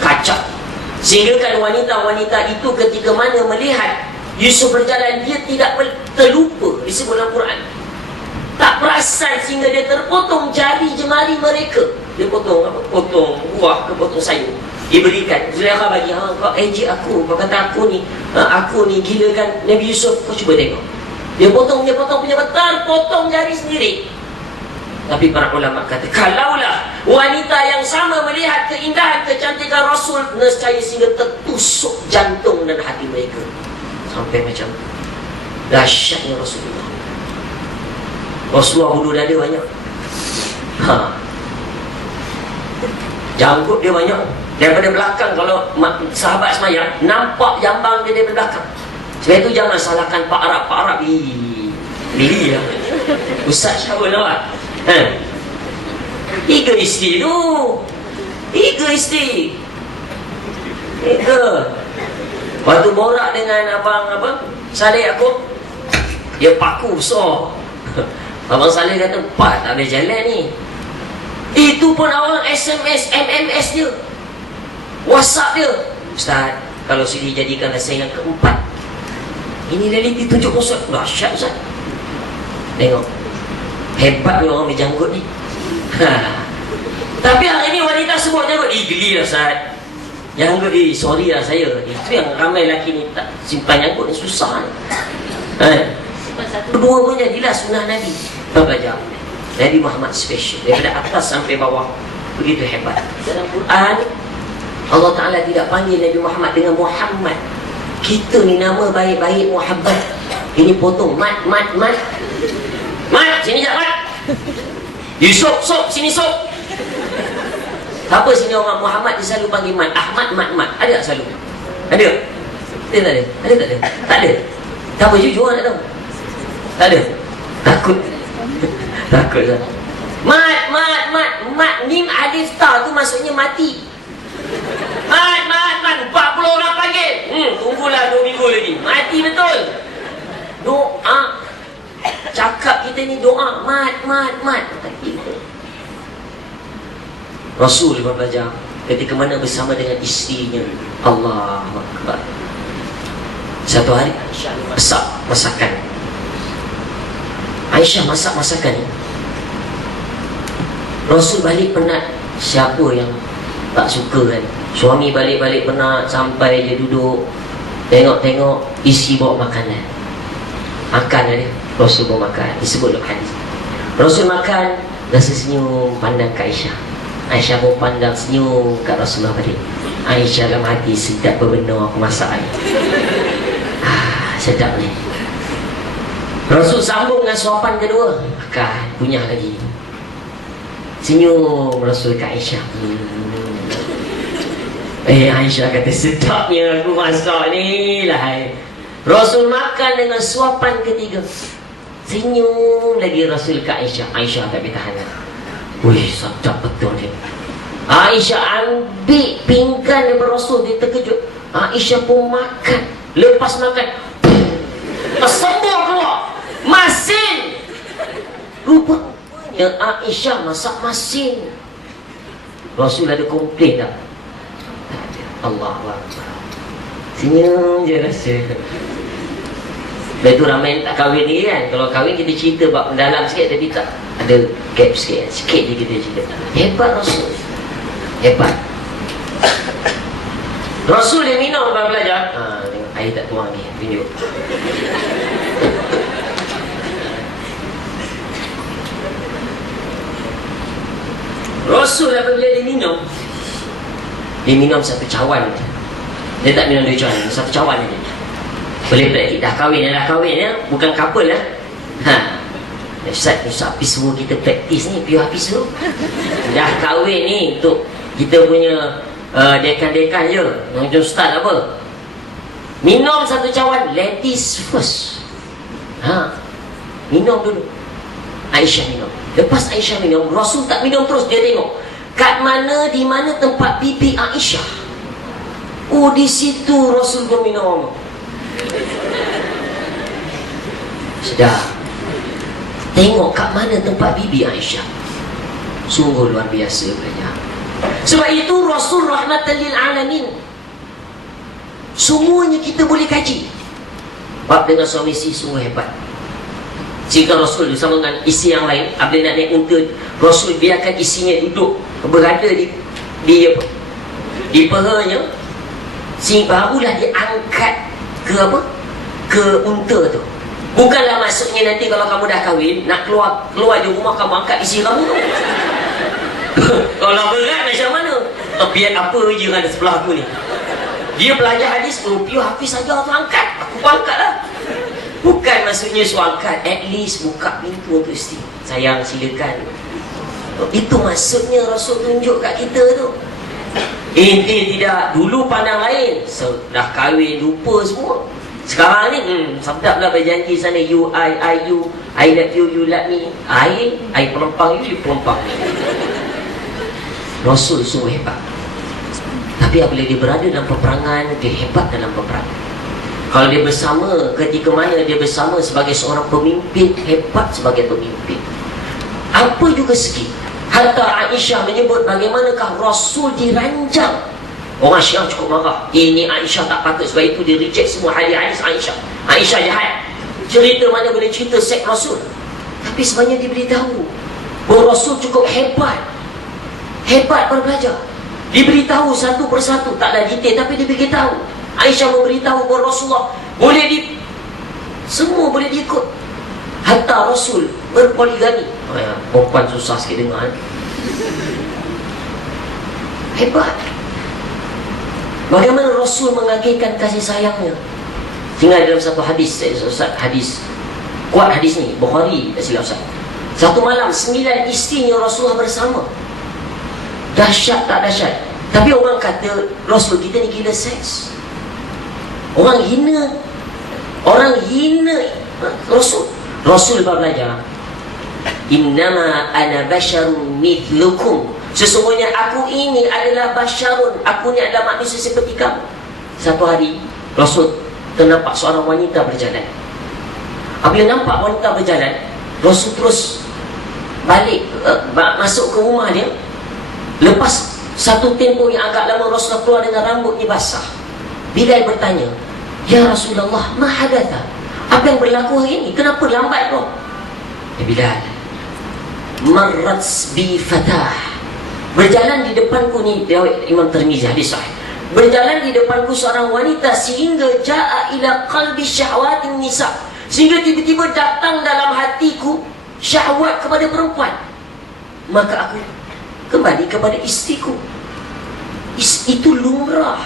kacak, sehingga kan wanita-wanita itu ketika mana melihat Yusuf berjalan, dia tidak terlupa, disebut dalam Quran, tak perasan sehingga dia terpotong jari jemari mereka. Dia potong apa? Potong buah ke potong sayur, diberikan. Zulaikha bagi, kau ejek aku, kau kata aku ni gila kan? Nabi Yusuf, kau cuba tengok, dia potong punya betar, potong jari sendiri. Tapi para ulama kata, kalaulah wanita yang sama melihat keindahan, kecantikan Rasul, nescaya sehingga tertusuk jantung dan hati mereka. Sampai macam dahsyatnya Rasulullah bunuh dada banyak. Janggut dia banyak. Daripada belakang, kalau sahabat semayang, nampak jambang dia daripada belakang. Sebab itu jangan salahkan Pak Arab Bili lah Ustaz siapa nak? 3 isteri tu, 3 isteri. Waktu borak dengan abang Saleh aku, dia paku besar. Abang Saleh kata, Pak tak boleh jalan ni. Itu pun awal SMS, MMS dia, WhatsApp dia. Ustaz, kalau sini jadikan saya yang keempat. Ini realiti tunjuk Ustaz. Dahsyat Ustaz. Tengok, hebat ni orang berjanggut ni. Tapi hari ni wanita semua jangan geli lah Ustaz. Yang sorry lah saya. Itu yang ramai lelaki ni tak simpan janggut ni susah ni. Kedua pun jadilah sunnah Nabi. Kita belajar Nabi Muhammad special daripada atas sampai bawah. Begitu hebat. Dalam Quran Allah Ta'ala tidak panggil Nabi Muhammad dengan Muhammad. Kita ni nama baik-baik Muhammad. Ini potong mat, sini jap mat. Yusuf, sini Sob. Apa sini orang Muhammad dia selalu panggil mat. Ahmad, mat. Ada tak selalu? Ada? Ada tak ada? Ada tak ada? Tak ada. Tak apa, jujur nak tahu. Tak ada? Takut. Takut lah. Mat. Mim alif ta tu maksudnya mati. Mat. 40 orang panggil. Tunggulah 2 minggu lagi. Mati betul. Doa. Cakap kita ni doa. Mat. Rasul belajar ketika mana bersama dengan isterinya. Allahu Akbar. Satu hari Aisyah masak masakan. Aisyah masak masakan ni. Rasul balik penat. Siapa yang tak suka kan? Suami balik-balik penat sampai dia duduk tengok isteri bawa makanan. Makan dia. Rasul bawa makan. Disebut dalam hadis. Rasul makan, rasa senyum pandang ke Aisyah. Aisyah pun pandang senyum kat Rasulullah balik. Aisyah dalam hati, sedap berbenar aku masak ni. Sedap ni. Rasul sambung dengan suapan kedua. Makan, punya lagi. Senyum Rasul kat Aisyah. Aisyah kata sedapnya aku masak ni lah. Rasul makan dengan suapan ketiga. Senyum lagi Rasul kat Aisyah. Aisyah tak boleh tahan. Wih, sedap betul dia. Aisyah ambil pinggan daripada Rasul. Dia terkejut. Aisyah pun makan. Lepas makan, tersembur keluar masin. Rupanya Aisyah masak masin. Rasul ada komplain tak? Allahu Akbar. Senyum je rasa. Lepas tu ramai yang tak kahwin ni kan. Kalau kahwin kita cerita bab mendalam sikit, tapi tak ada gap sikit. Sikit je kita cerita. Hebat Rasul. Hebat. Rasul dia minum kalau belajar. Tengok air tak tuang ni. Tunjuk. Rasul apabila dia minum satu cawan. Dia tak minum 2 cawan, satu cawan je. Boleh praktik. Dah kahwin ya. Bukan couple lah. Ustaz habis semua kita praktis ni. Piu habis tu. Dah kahwin ni untuk kita punya dekan-dekan je. Macam ustaz apa. Minum satu cawan. Ladies first. Minum dulu. Aisyah minum. Lepas Aisyah minum, Rasul tak minum terus. Dia tengok di mana tempat pipi Aisyah. Di situ Rasul pun minum. Sedap. Tengok kat mana tempat bibi Aisyah. Sungguh luar biasa belajar. Sebab itu Rasul rahmatan lil alamin. Semuanya kita boleh kaji. Bab dengan suami isteri sungguh hebat. Jika Rasul bersama dengan isteri yang lain, apabila nak naik unta, Rasul biarkan isinya duduk berada di peranya, sehingga barulah diangkat ke unta tu. Bukanlah maksudnya nanti kalau kamu dah kahwin, nak keluar di rumah kamu angkat isteri kamu tu. Kalau berat macam mana? Biar apa je ada sebelah aku ni. Dia belajar hadis, piu hafiz saja tu angkat. Aku pun angkat lah. Bukan maksudnya suruh angkat. At least buka pintu untuk isteri. Sayang, silakan. Itu maksudnya Rasul tunjuk kat kita tu. Tidak. Dulu pandang lain. Dah kahwin, lupa semua. Sekarang ni sedap lah berjanji sana. You, I, you. I love you, you love me. I pelempang you pelempang me. Rasul sungguh hebat. Tapi apabila dia berada dalam peperangan, dia hebat dalam peperangan. Kalau dia bersama, ketika mana dia bersama sebagai seorang pemimpin, hebat sebagai pemimpin. Apa juga sikit. Hatta Aisyah menyebut bagaimanakah Rasul diranjang. Orang Syiah cukup marah. Ini Aisyah tak patut, sebab itu dia reject semua hadis Aisyah. Aisyah jahat. Cerita mana boleh cerita seks Rasul. Tapi sebenarnya dia beritahu bahawa Rasul cukup hebat para pelajar. Diberitahu satu persatu, taklah detail tapi diberitahu. Aisyah memberitahu bahawa Rasulullah semua boleh diikut. Hatta Rasul berpoligami. Perempuan susah sikit dengar. Hebat. Bagaimana Rasul mengagihkan kasih sayangnya. Sehingga dalam satu hadis, hadis kuat hadis ni, Bukhari tak silap Ustaz. Satu malam 9 isterinya Rasulullah bersama. Dahsyat tak dahsyat. Tapi orang kata Rasul kita ni gila seks. Orang hina Rasul belajar, innama ana basyarun mithlukum, sesungguhnya aku ini adalah basyarun, aku ni adalah manusia seperti kamu. Satu hari Rasul ternampak seorang wanita berjalan. Apabila nampak wanita berjalan, Rasul terus balik masuk ke rumah dia. Lepas satu tempoh yang agak lama, Rasulullah keluar dengan rambutnya basah. Bilal bertanya, ya Rasulullah, ma hadatha? Apa yang berlaku hari ini? Kenapa lambat kau? Ya Bilal, marrat bi fatah, berjalan di depanku ni, Imam Tirmizi hadis sahih, berjalan di depanku seorang wanita sehingga jaa ila qalbi syahwatin nisa, sehingga tiba-tiba datang dalam hatiku syahwat kepada perempuan. Maka aku kembali kepada isteriku. Itu lumrah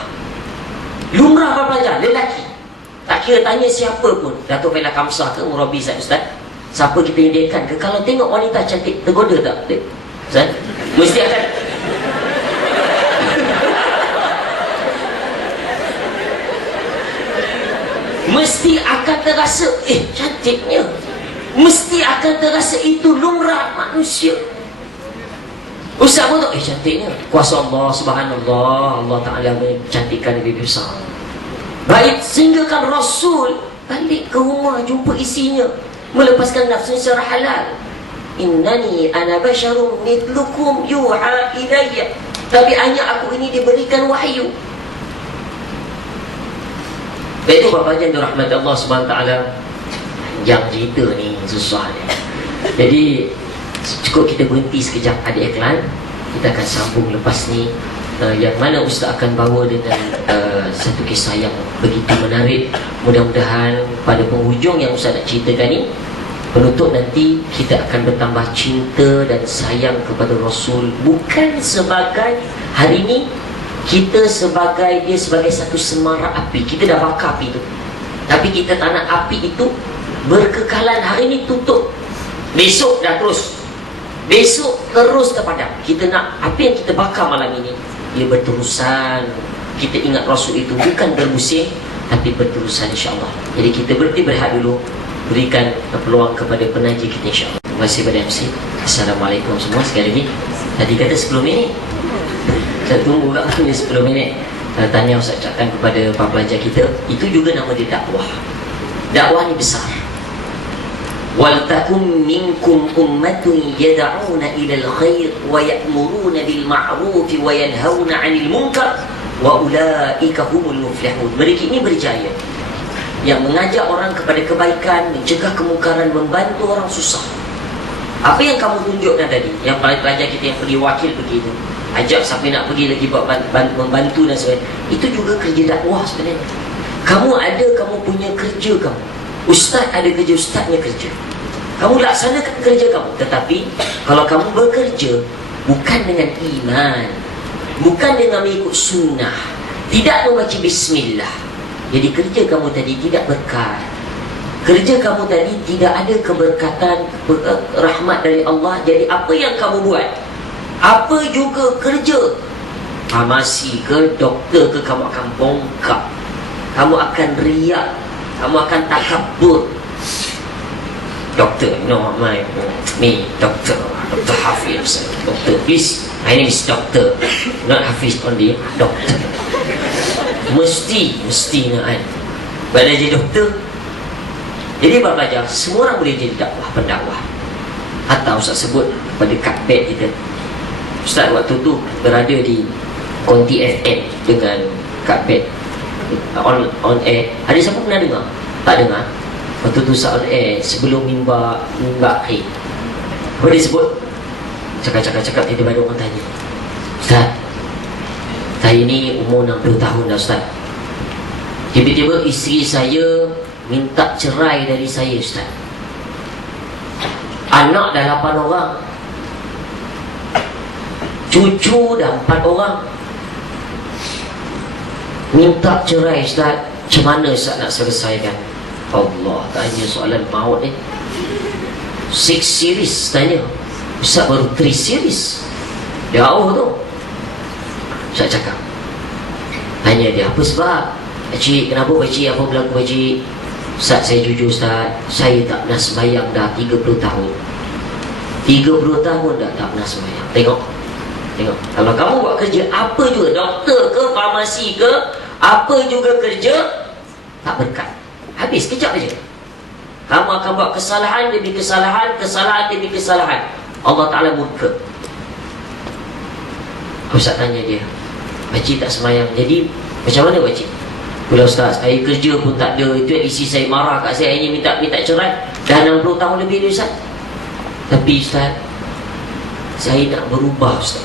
apa pelajar lelaki. Tak kira tanya siapa pun, Datuk Failah Kamsah ke, Murabi Ustaz, siapa kita idekan ke, kalau tengok wanita cantik, tergoda tak Ustaz? Mesti akan mesti akan terasa cantiknya. Mesti akan terasa itu lumrah manusia. Ustaz pun tak, cantiknya. Kuasa Allah, subhanallah, Allah Ta'ala mencantikkan lebih besar. Baik, sehingga kan Rasul balik ke rumah, jumpa isinya, melepaskan nafsu secara halal. Innani ana basyarum mithlukum yuha ilayya, tapi hanya aku ini diberikan wahyu. Baik, itu Bapak Jan dirahmati Allah Subhanahu Ta'ala. Yang cerita ni susah ni. Jadi cukup kita berhenti sekejap, ada iklan. Kita akan sambung lepas ni, yang mana Ustaz akan bawa dengan satu kisah yang begitu menarik. Mudah-mudahan pada penghujung yang Ustaz nak ceritakan ni, penutup nanti kita akan bertambah cinta dan sayang kepada Rasul. Bukan sebagai hari ni kita dia sebagai satu semarak api. Kita dah bakar api tu, tapi kita tak nak api itu berkekalan. Hari ni tutup, besok dah terus, besok terus terpadam. Kita nak apa yang kita bakar malam ini, ia berterusan. Kita ingat Rasul itu bukan bermusim, tapi berterusan, insyaAllah. Jadi kita berhenti berehat dulu, berikan peluang kepada penaja kita, insyaAllah. Terima kasih pada MC. Assalamualaikum semua. Sekali lagi, tadi kata 10 minit, saya tunggu kat punya 10 minit. Tanya Ustaz cakap kepada para pelajar kita, itu juga nama dia dakwah. Dakwah ni besar. Wal takum minkum ummatun yad'una ila al-khair wa ya'muruna bil ma'ruf wa yanhauna 'anil munkar wa ulaika humul muflihun. Mereka ini berjaya, yang mengajak orang kepada kebaikan, mencegah kemungkaran, membantu orang susah. Apa yang kamu tunjukkan tadi, yang pelajar kita yang pergi wakil begitu, ajak siapa nak pergi lagi buat membantu dan sebagainya, itu juga kerja dakwah sebenarnya. Kamu punya kerja kamu. Ustaz ada kerja, ustaznya kerja. Kamu laksanakan kerja kamu. Tetapi kalau kamu bekerja bukan dengan iman, bukan dengan mengikut sunnah, tidak membaca bismillah, jadi kerja kamu tadi tidak berkat. Kerja kamu tadi tidak ada keberkatan, rahmat dari Allah. Jadi apa yang kamu buat, apa juga kerja, farmasi ke, doktor ke, kamu akan bongkar, kamu akan riak, kamu akan takabur. Doctor, no, me, Doctor Hafiz, Doctor, please, my name is Doctor, not Hafiz only, Doctor. Mesti nak pada jadi doktor. Jadi Bapak belajar, semua orang boleh jadi dakwah, pendakwah. Atau Ustaz sebut kepada Kakbet kita, Ustaz waktu tu berada di Konti FM dengan Kakbet on air. Ada siapa pernah dengar? Tak dengar? Waktu tu Ustaz on air sebelum mimbar akhir. Apa dia sebut? Cakap tiba-tiba ada orang tanya, Ustaz, saya ni umur 60 tahun dah Ustaz. Tiba-tiba isteri saya minta cerai dari saya Ustaz. Anak dah 8 orang, cucu dah 4 orang, minta cerai Ustaz. Macam mana Ustaz nak selesaikan? Allah, tanya soalan maut ni. 6 series tanya. Ustaz baru 3 series. Jauh tu. Ustaz cakap, tanya dia, apa sebab? Pakcik, kenapa pakcik? Apa berlaku pakcik? Ustaz, saya jujur Ustaz, saya tak pernah sembahyang dah 30 tahun. 30 tahun dah tak pernah sembahyang. Tengok. Kalau kamu buat kerja apa juga, doktor ke, farmasi ke, apa juga kerja, tak berkat. Habis kejap aja. Kamu akan buat kesalahan demi kesalahan, kesalahan demi kesalahan. Allah Ta'ala murka. Ustaz tanya dia, pakcik tak semayang, jadi macam mana pakcik? Bila Ustaz, saya kerja pun tak ada. Itu isi saya marah kat saya, ini minta cerai. Dah 60 tahun lebih dia Ustaz. Tapi Ustaz, saya nak berubah Ustaz.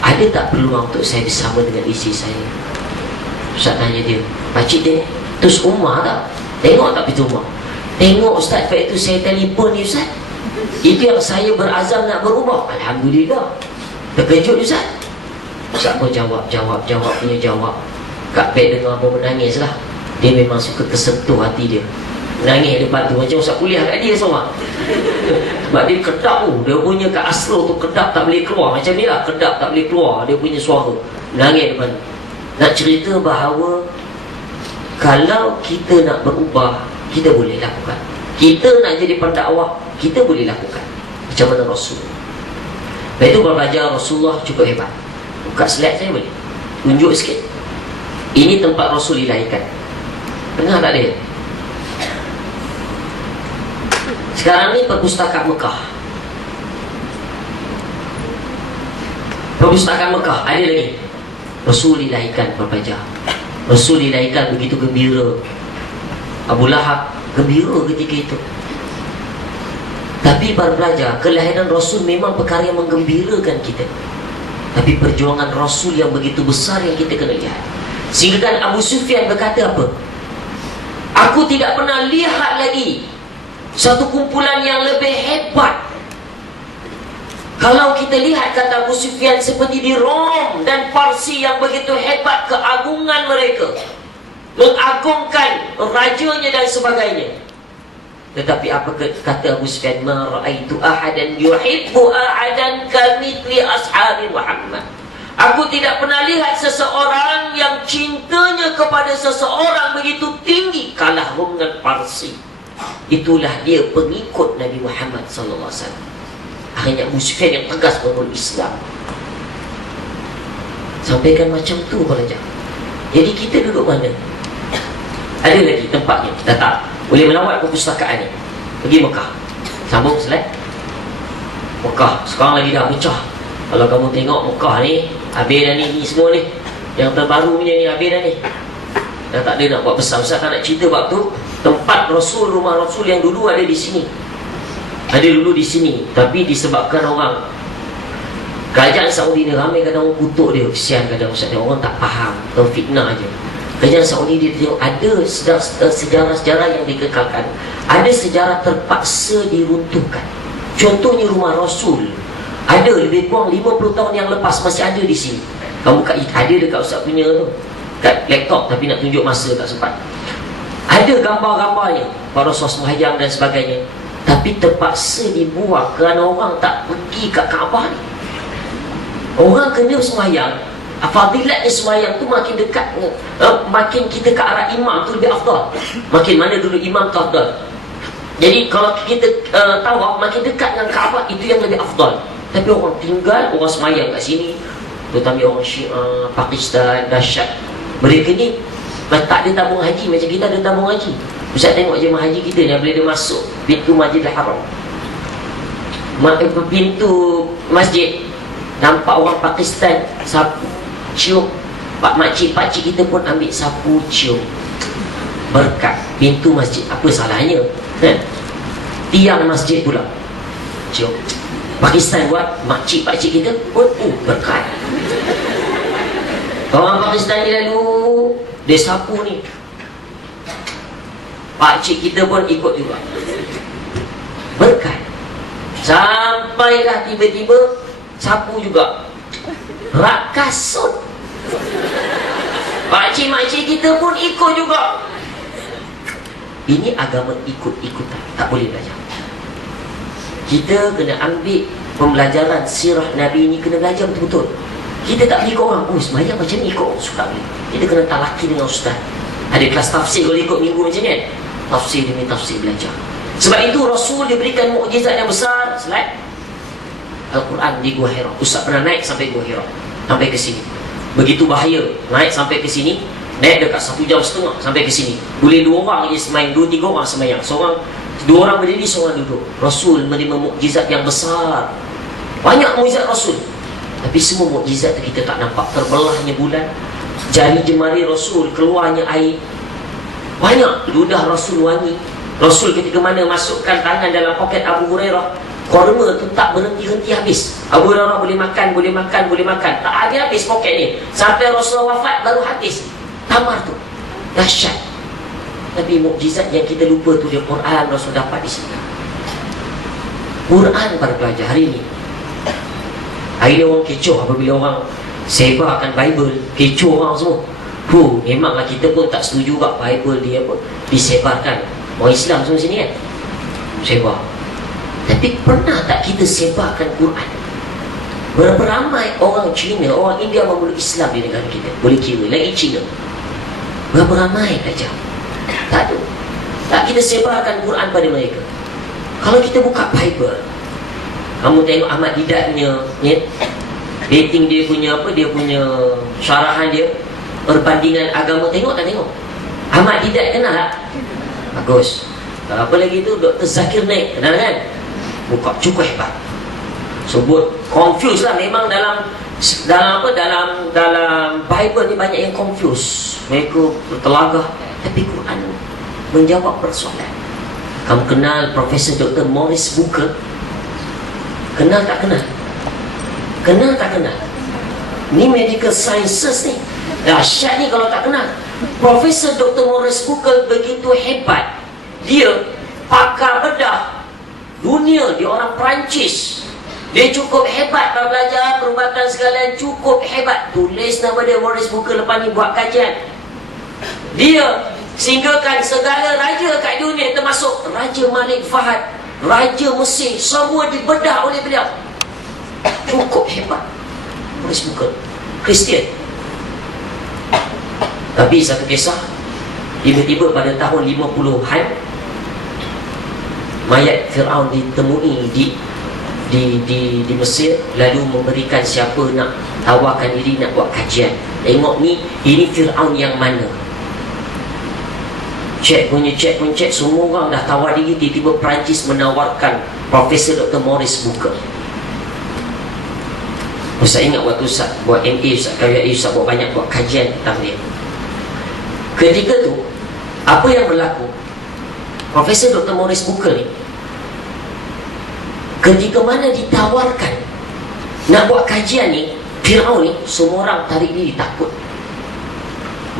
Ada tak peluang untuk saya bersama dengan isi saya? Ustaz tanya dia, pakcik dia terus rumah tak? Tengok tak pintu rumah? Tengok Ustaz, sebab itu saya telefon ni Ustaz. Itu yang saya berazam nak berubah. Alhamdulillah. Terkejut Ustaz. Ustaz pun jawab. Kak Bek dengar abang menangis lah. Dia memang suka tersentuh hati dia. Menangis depan tu macam Ustaz kuliah kat dia seorang. Sebab dia kedap tu. Dia punya kat aslo tu kedap tak boleh keluar. Macam ni lah, kedap tak boleh keluar. Dia punya suara. Menangis depan. Nak cerita bahawa kalau kita nak berubah, kita boleh lakukan. Kita nak jadi pendakwah, kita boleh lakukan. Macam mana Rasul. Lepas itu belajar Rasulullah cukup hebat. Buka slide saya boleh tunjuk sikit. Ini tempat Rasul dilahirkan. Dengar tak dia? Sekarang ni perpustakaan Mekah. Perpustakaan Mekah ada lagi. Rasul dilahirkan berpelajar. Rasul dilahirkan begitu gembira. Abu Lahab gembira ketika itu. Tapi para pelajar, kelahiran Rasul memang perkara yang menggembirakan kita. Tapi perjuangan Rasul yang begitu besar yang kita kena lihat. Sehingga kan Abu Sufyan berkata apa? Aku tidak pernah lihat lagi satu kumpulan yang lebih hebat. Kalau kita lihat kata Abu Sufyan seperti di Rom dan Parsi yang begitu hebat keagungan mereka, mengagungkan rajanya dan sebagainya. Tetapi apa kata Abu Sufyan? Ma ra'aitu ahadan yuhibbu ahadan kamithli ashabi Muhammad. Aku tidak pernah lihat seseorang yang cintanya kepada seseorang begitu tinggi kalah dengan Parsi. Itulah dia pengikut Nabi Muhammad sallallahu alaihi wasallam. Akhirnya Abu Sufyan yang tegas memeluk Islam. Sampaikan macam tu pelajar. Jadi kita duduk mana? Ada lagi tempatnya. Kita tak boleh melawat perpustakaan ni. Pergi Mekah. Sambung slide. Mekah sekarang lagi dah pecah. Kalau kamu tengok Mekah ni, habis dah ni semua ni. Yang terbaru punya ni habis dah ni. Dah tak ada nak buat besar. Ustaz tak nak cerita bab tu. Tempat Rasul, rumah Rasul yang dulu ada di sini. Ada dulu di sini. Tapi disebabkan orang kerajaan Saudi ni ramai kadang orang kutuk dia. Kesian kadang Ustaz dia, orang tak faham. Atau fitnah je. Kerajaan Saudi dia tengok ada sejarah-sejarah yang dikekalkan. Ada sejarah terpaksa diruntuhkan. Contohnya rumah Rasul. Ada lebih kurang 50 tahun yang lepas masih ada di sini. Kamu ada dekat Ustaz punya tu, kat laptop, tapi nak tunjuk masa tak sempat. Ada gambar-gambarnya, para Rasul sembahyang dan sebagainya. Tapi terpaksa dibuang kerana orang tak pergi kat Kaabah ni. Orang kena sembahyang. Fadilatnya sembahyang tu makin dekat, makin kita ke arah imam tu lebih afdal. Makin mana dulu imam tu afdal. Jadi kalau kita tawaf makin dekat dengan Kaabah, itu yang lebih afdal. Tapi orang tinggal, orang sembahyang kat sini, terutama orang Syiah, Pakistan, dahsyat. Mereka ni tak ada tabung haji macam kita ada tabung haji. Ustaz tengok jemaah haji kita ni, bila dia masuk pintu Masjidil Haram, pintu masjid, nampak orang Pakistan sapu cium. Makcik-pakcik kita pun ambil sapu cium berkat pintu masjid. Apa salahnya? Tiang masjid pula cium. Pakistan buat, makcik-pakcik kita pun berkat. Orang Pakistan ni lalu dia sapu ni, pakcik kita pun ikut juga, berkat. Sampailah tiba-tiba sapu juga, rak kasut, pakcik-makcik kita pun ikut juga. Ini agama ikut-ikutan, tak boleh belajar. Kita kena ambil pembelajaran sirah Nabi ni, kena belajar betul-betul. Kita tak boleh ikut orang. Oh, semayang macam ni ikut orang suka boleh. Kita kena talaki dengan ustaz. Ada kelas tafsir kalau ikut minggu macam ni kan, tafsir demi tafsir belajar. Sebab itu Rasul diberikan mukjizat yang besar selain Al-Quran di Gua Hira. Ustaz pernah naik sampai Gua Hira, sampai ke sini. Begitu bahaya, naik sampai ke sini, naik dekat 1 jam setengah sampai ke sini. Boleh 2 orang je semayang, 2-3 orang semayang. Seorang, 2 orang berdiri, seorang duduk. Rasul menerima mukjizat yang besar. Banyak mukjizat Rasul. Tapi semua mukjizat tu kita tak nampak. Terbelahnya bulan, jari jemari Rasul, keluarnya air. Banyak. Ludah Rasul wangi. Rasul ketika mana masukkan tangan dalam poket Abu Hurairah, korma tu tak berhenti-henti habis. Abu Hurairah boleh makan, boleh makan, boleh makan, tak habis poket ni. Sampai Rasulullah wafat baru habis tamar tu. Dahsyat. Tapi mukjizat yang kita lupa tu dia Quran. Rasul dapat di sini. Quran para pelajar hari ni. Hari ni orang kecoh apabila orang sebarkan Bible, kecoh orang semua. Memanglah kita pun tak setuju juga Bible dia pun disebarkan. Orang Islam semua sini kan sebar. Tapi pernah tak kita sebarkan Quran? Berapa ramai orang Cina, orang India memeluk Islam di negara kita? Boleh kira lagi Cina. Berapa ramai saja? Tak ada. Tak kita sebarkan Quran pada mereka. Kalau kita buka Bible, kamu tengok Ahmad Didatnya ya? Rating dia punya apa, dia punya syarahan dia, perbandingan agama, tengok tak tengok? Ahmad Didat kenal tak? Bagus. Apa lagi tu, Dr. Zakir Naik kenal kan? Buka cukup hebat. Sebut confuse lah. Memang dalam Bible ni banyak yang confuse. Mereka bertelagah. Tapi Quran menjawab persoalan. Kamu kenal Profesor Dr. Maurice Buker? Kenal tak kenal? Kenal tak kenal? Ni medical sciences ni. Dahsyat ni kalau tak kenal. Profesor Dr. Maurice Buker begitu hebat. Dia pakar bedah dunia. Dia orang Perancis. Dia cukup hebat belajar perubatan sekalian, cukup hebat. Tulis nama dia Maurice Buker, lepas ni buat kajian. Dia sehinggakan segala raja kat dunia, termasuk Raja Malik Fahad, Raja Mesir, semua dibedah oleh beliau. Cukup hebat Maurice Buker, Kristian. Tapi satu kisah, tiba-tiba pada tahun 50-an mayat Fir'aun ditemui di Mesir. Lalu memberikan siapa nak tawarkan diri nak buat kajian. Tengok ni, ini Fir'aun yang mana. Cek, semua orang dah tawar diri. Tiba-tiba Perancis menawarkan Profesor Dr. Maurice Buker. Ustaz ingat waktu Ustaz buat MA, Ustaz Kawiyai, Ustaz buat banyak buat kajian tentang dia. Ketika tu, apa yang berlaku? Profesor Dr. Maurice Buker ni, ketika mana ditawarkan nak buat kajian ni, Fir'aun ni, semua orang tarik diri, takut.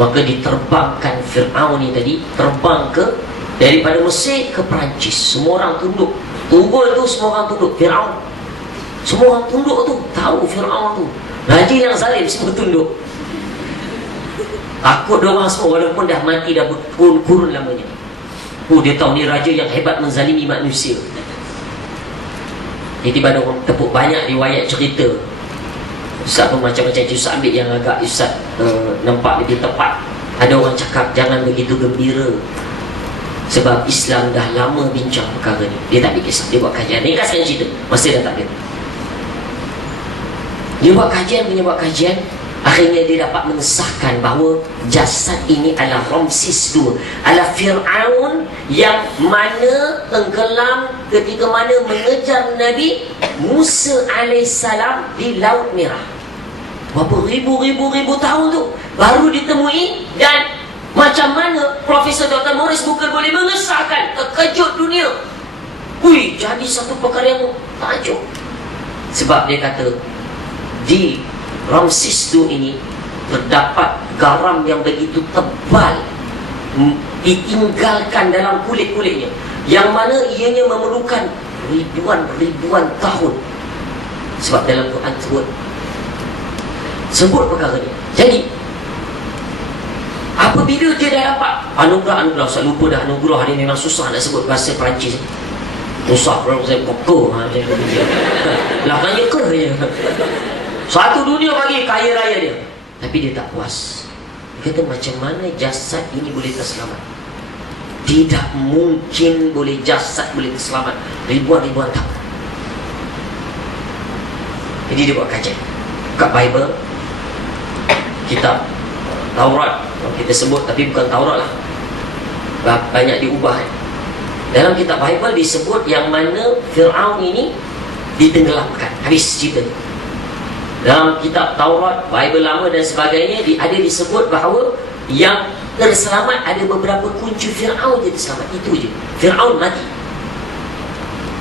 Maka diterbangkan Fir'aun ni tadi, terbang ke daripada Mesir ke Perancis. Semua orang tunduk. Tunggul tu semua orang tunduk. Fir'aun, semua orang tunduk tu. Tahu Fir'aun tu raja yang zalim, semua tunduk. Takut dia orang semua, walaupun dah mati, dah berkurun lamanya. Dia tahu ni raja yang hebat menzalimi manusia. Tiba-tiba ada orang tepuk, banyak riwayat cerita. Ustaz pun macam-macam. Ustaz ambil yang agak Ustaz nampak lebih tepat. Ada orang cakap jangan begitu gembira, sebab Islam dah lama bincang perkara ni. Dia tak kisah, dia buat kajian. Ni kasih cerita, masih dah tak ada. Dia buat kajian. Akhirnya dia dapat mengesahkan bahawa jasad ini adalah Ramses II, adalah Fir'aun yang mana tenggelam ketika mana mengejar Nabi Musa AS di Laut Merah. Berapa ribu tahun tu baru ditemui. Dan macam mana Profesor Dr. Maurice Buker boleh mengesahkan, terkejut dunia. Jadi satu perkara yang takjub. Sebab dia kata di Ramses II ini terdapat garam yang begitu tebal ditinggalkan dalam kulit-kulitnya, yang mana ianya memerlukan ribuan tahun. Sebab dalam Quran sebut perkara ni. Jadi apabila dia dah dapat anugerah, saya lupa dah anugerah ni, memang susah nak sebut bahasa Perancis. Susah kalau saya pokok belakangnya ke dia. Satu dunia bagi kaya raya dia, tapi dia tak puas. Dia kata, macam mana jasad ini boleh terselamat? Tidak mungkin boleh jasad boleh terselamat ribuan tahun. Jadi dia buat kajian kat Bible, kitab Taurat kita sebut, tapi bukan Taurat lah, banyak diubah. Dalam kitab Bible disebut yang mana Fir'aun ini ditenggelamkan, habis cerita. Dalam kitab Taurat, Bible lama dan sebagainya, ada disebut bahawa yang terselamat ada beberapa kunci. Fir'aun je terselamat, itu je, Fir'aun mati.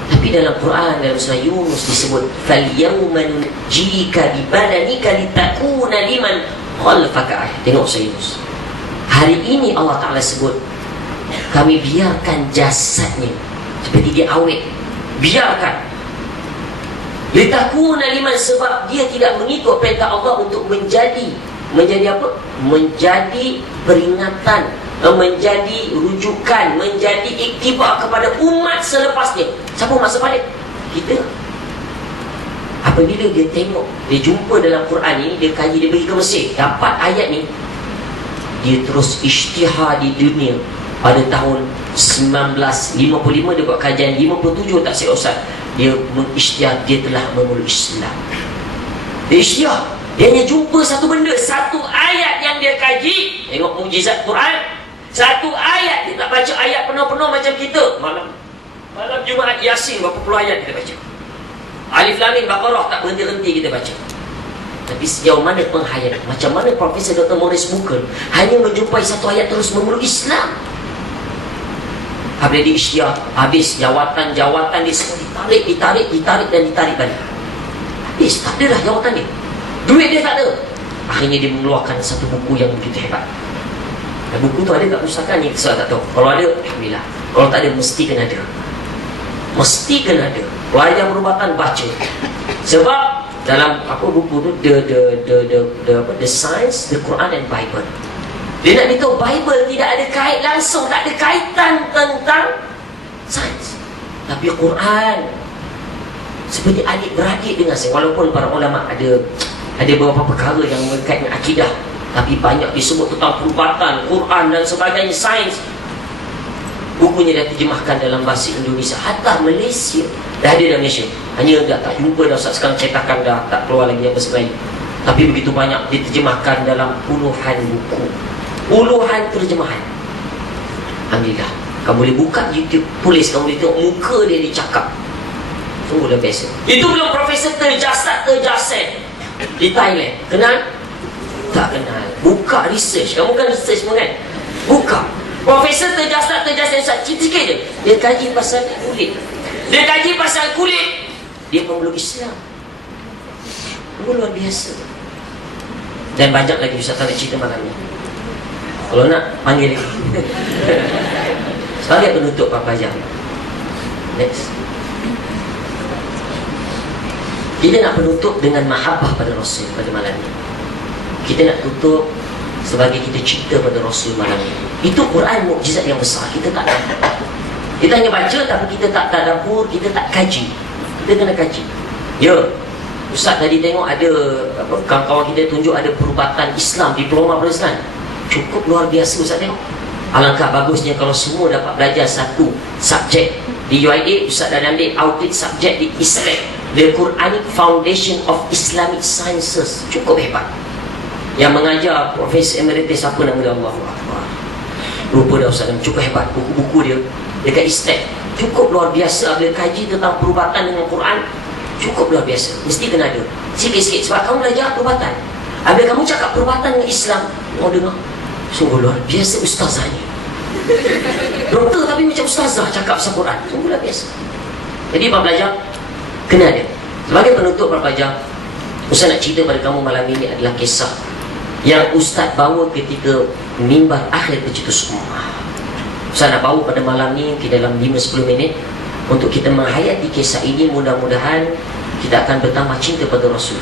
Tapi dalam Quran, dalam surah Yunus disebut فَالْيَوْمَ نُنْجِيكَ بِبَدَنِكَ لِتَكُونَ لِمَنْ خَلْفَكَ آيَةً. Tengok surah Yunus. Hari ini Allah Ta'ala sebut, kami biarkan jasadnya seperti dia awet, biarkan litakuna liman, sebab dia tidak mengikut perintah Allah untuk menjadi apa? Menjadi peringatan, menjadi rujukan, menjadi iktibar kepada umat selepasnya. Siapa umat selepas kita? Apabila dia tengok, dia jumpa dalam Quran ni, dia kaji, dia pergi ke Mesir, dapat ayat ni, dia terus isytihar di dunia. Pada tahun 1955 dia buat kajian, 57 tak silap Ustaz, dia mengisytihar, dia telah memeluk Islam. Dia isytihar, dia hanya jumpa satu benda, satu ayat yang dia kaji. Tengok mukjizat Quran. Satu ayat, dia tak baca ayat penuh-penuh macam kita. Malam Jumaat Yasin berapa puluh ayat kita baca. Alif Lam Mim Baqarah tak berhenti-henti kita baca. Tapi sejauh mana penghayatan, macam mana Profesor Dr. Maurice Buchan hanya menjumpai satu ayat terus memeluk Islam. Habis dia isytihar, habis jawatan dia semua ditarik balik. Habis, tak ada dah jawatan dia. Duit dia tak ada. Akhirnya dia mengeluarkan satu buku yang begitu hebat. Dan buku tu ada kat pustakaan ni, saya tak tahu. Kalau ada, alhamdulillah. Kalau tak ada, mesti kena ada. Mesti kena ada. Pelajar perubatan baca. Sebab dalam apa buku tu, the Science, the Quran and Bible. Dia nak beritahu Bible tidak ada kait langsung, tak ada kaitan tentang sains. Tapi Quran seperti adik-beradik dengan saya. Walaupun para ulama ada beberapa perkara yang berkait dengan akidah, tapi banyak disebut tentang perubatan, Quran dan sebagainya, sains. Bukunya dah terjemahkan dalam bahasa Indonesia, hatta Malaysia. Dah ada dalam Malaysia, hanya tak jumpa dah Ustaz. Sekarang cetakan dah tak keluar lagi apa sebenarnya. Tapi begitu banyak diterjemahkan dalam puluhan buku, puluhan terjemahan. Alhamdulillah. Kamu boleh buka YouTube, tulis, kamu boleh tengok muka dia cakap. Sungguh dah biasa. Itu belum Profesor terjasad di Thailand. Kenal? Tak kenal. Buka research. Kamu kan research pun kan? Buka. Profesor terjasad sikit je. Dia kaji pasal kulit. Dia memeluk Islam. Luar biasa. Dan banyak lagi Ustaz tak nak cerita malam ni. Kalau nak, panggil lagi. Sebagai penutup Papa Jam. Next. Kita nak penutup dengan mahabbah pada Rasul pada malam ni. Kita nak tutup sebagai kita cinta pada Rasul malam ni. Itu Quran mukjizat yang besar. Kita tak tahu. Kita hanya baca, tapi kita tak tadabbur, kita tak kaji. Kita kena kaji. Ya, Ustaz tadi tengok ada kawan-kawan kita tunjuk ada perubatan Islam, diploma Islam. Cukup luar biasa Ustaz tengok. Alangkah bagusnya kalau semua dapat belajar satu subjek. Di UIA Ustaz dah ambil outreach subjek di Islam, The Quranic Foundation of Islamic Sciences. Cukup hebat. Yang mengajar Profesor Emeritus apa nama dia, Allahu Akbar, lupa dah Ustaz. Cukup hebat buku-buku dia dekat Islam. Cukup luar biasa. Bila kaji tentang perubatan dengan Quran, cukup luar biasa. Mesti kena ada sikit-sikit. Sebab kamu belajar perubatan, bila kamu cakap perubatan dengan Islam, kau dengar sungguh luar biasa ustazah ni. Doktor tapi macam ustazah cakap pasal Quran. Sungguh luar biasa. Jadi apa belajar? Kena ada. Sebagai penutup para pelajar, Ustaz nak cerita pada kamu malam ini adalah kisah yang Ustaz bawa ketika mimbar akhir pencetus ummah. Ustaz nak bawa pada malam ni mungkin dalam 5-10 minit untuk kita menghayati kisah ini. Mudah-mudahan kita akan bertambah cinta pada Rasul.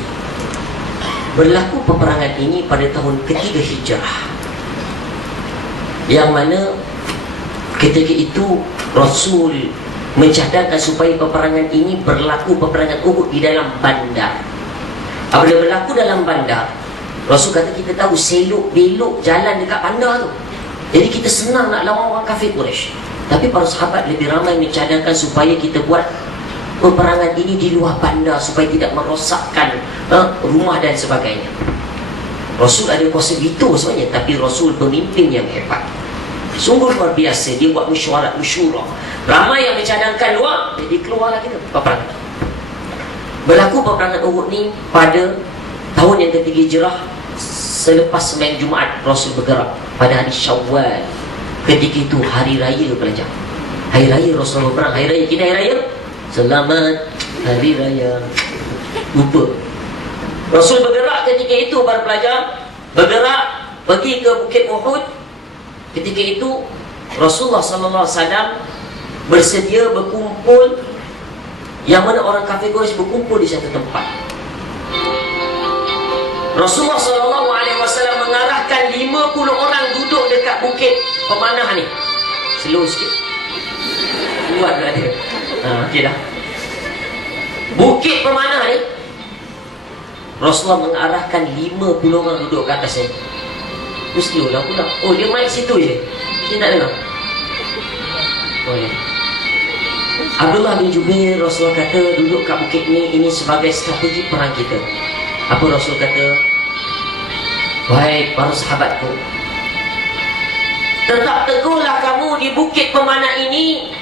Berlaku peperangan ini pada tahun ketiga Hijrah, yang mana ketika itu Rasul mencadangkan supaya peperangan ini berlaku, peperangan Uhud, di dalam bandar. Apabila berlaku dalam bandar, Rasul kata kita tahu selok belok jalan dekat bandar tu, jadi kita senang nak lawan orang kafir Quraisy. Tapi para sahabat lebih ramai mencadangkan supaya kita buat peperangan ini di luar bandar supaya tidak merosakkan rumah dan sebagainya. Rasul ada kuasa veto sebenarnya, tapi Rasul pemimpin yang hebat, sungguh luar biasa. Dia buat mesyuarat, mesyurah, ramai yang mencadangkan luar, jadi keluarlah kita peperangan. Berlaku peperangan Uhud ni pada tahun yang ketiga Hijrah, selepas sembahyang Jumaat. Rasul bergerak pada hari Syawal. Ketika itu hari raya pelajar, hari raya Rasulullah berperang. Hari raya kita, hari raya selamat hari raya, lupa. Rasul bergerak ketika itu para pelajar, bergerak pergi ke Bukit Uhud. Ketika itu Rasulullah SAW bersedia berkumpul, yang mana orang kafir Quraisy berkumpul di satu tempat. Rasulullah SAW mengarahkan 50 orang duduk dekat bukit pemanah ni. Slow sikit, kuat lah dia. Okey dah. Bukit pemanah ni, Rasulullah mengarahkan 50 orang duduk ke atas ni. Slow lah pula. Oh, dia main situ je, kita tak dengar. Oh ya. Abdullah bin Jubair, Rasulullah kata duduk kat bukit ni, ini sebagai strategi perang kita. Apa Rasul kata? Wahai para sahabatku, tetap teguhlah kamu di bukit pemanah ini,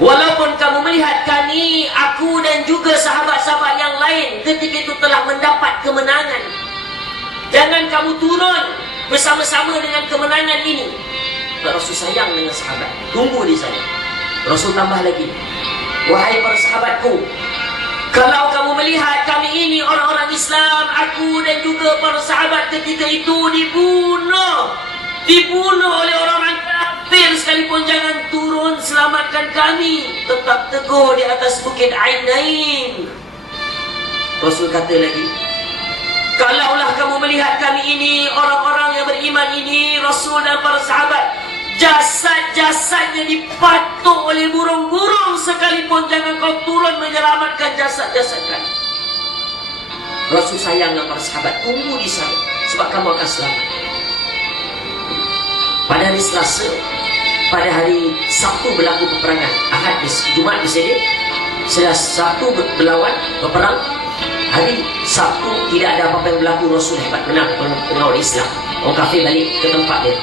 walaupun kamu melihat kami, aku dan juga sahabat-sahabat yang lain ketika itu telah mendapat kemenangan. Jangan kamu turun bersama-sama dengan kemenangan ini. Rasul sayang dengan sahabat, tunggu di sana. Rasul tambah lagi, wahai para sahabatku, kalau kamu melihat kami ini orang-orang Islam, aku dan juga para sahabat ketika itu dibunuh oleh orang-orang kafir, sekalipun jangan turun selamatkan kami, tetap teguh di atas bukit Ainain. Rasul kata lagi, kalaulah kamu melihat kami ini orang-orang yang beriman ini, Rasul dan para sahabat, jasad-jasadnya dipatuk oleh burung-burung, sekalipun jangan kau turun menyelamatkan jasad-jasad kami. Rasul sayang dengan para sahabat, tunggu di sana sebab kamu akan selamat. Pada hari Selasa, pada hari Sabtu berlaku peperangan. Ahad, Jumaat bersedia, Sabtu berlawan, berperang. Hari Sabtu tidak ada apa-apa yang berlaku. Rasul hebat, menang oleh Islam. Orang kafir balik ke tempat dia.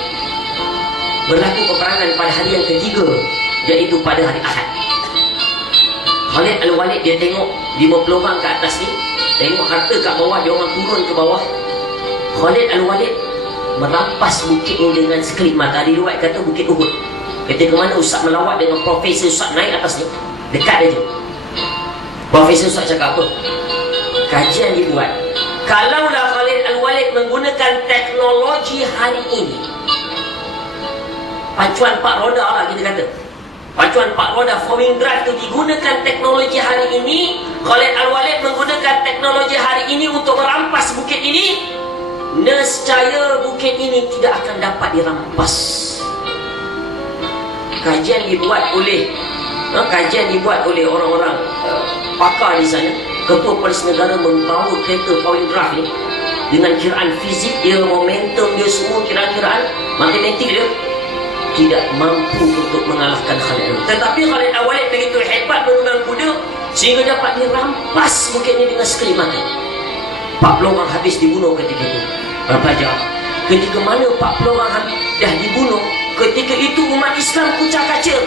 Berlaku peperangan pada hari yang ketiga, iaitu pada hari Ahad. Khalid Al-Walid dia tengok 50 orang ke atas ni, tengok harta kat bawah, dia orang turun ke bawah. Khalid Al-Walid merampas bukit ini dengan sekelip mata. Di riwayat kata bukit Uhud. Ketika mana Ustaz melawat dengan Profesor Ustaz naik atas ni, dekat dia. Profesor Ustaz cakap apa? Kajian dibuat, kalaulah Khalid Al-Walid menggunakan teknologi hari ini, pacuan 4 roda lah kita kata, pacuan 4 roda, 4-wheel drive tu digunakan teknologi hari ini, Khalid Al-Walid menggunakan teknologi hari ini untuk merampas bukit ini, nescaya bukit ini tidak akan dapat dirampas. Kajian dibuat oleh orang-orang pakar di sana. Ketua Polis Negara membawa kereta 4-wheel drive ni dengan kiraan fizik dia, momentum dia, semua kiraan-kiraan matematik dia, tidak mampu untuk mengalahkan Khalid Al-Walid. Tetapi Khalid Al-Walid begitu hebat menunggang kuda sehingga dapat dirampas bukit ini dengan sekelip mata. 40 orang habis dibunuh ketika itu. Pelajar, ketika mana 40 orang dah dibunuh, ketika itu umat Islam kucak kaca.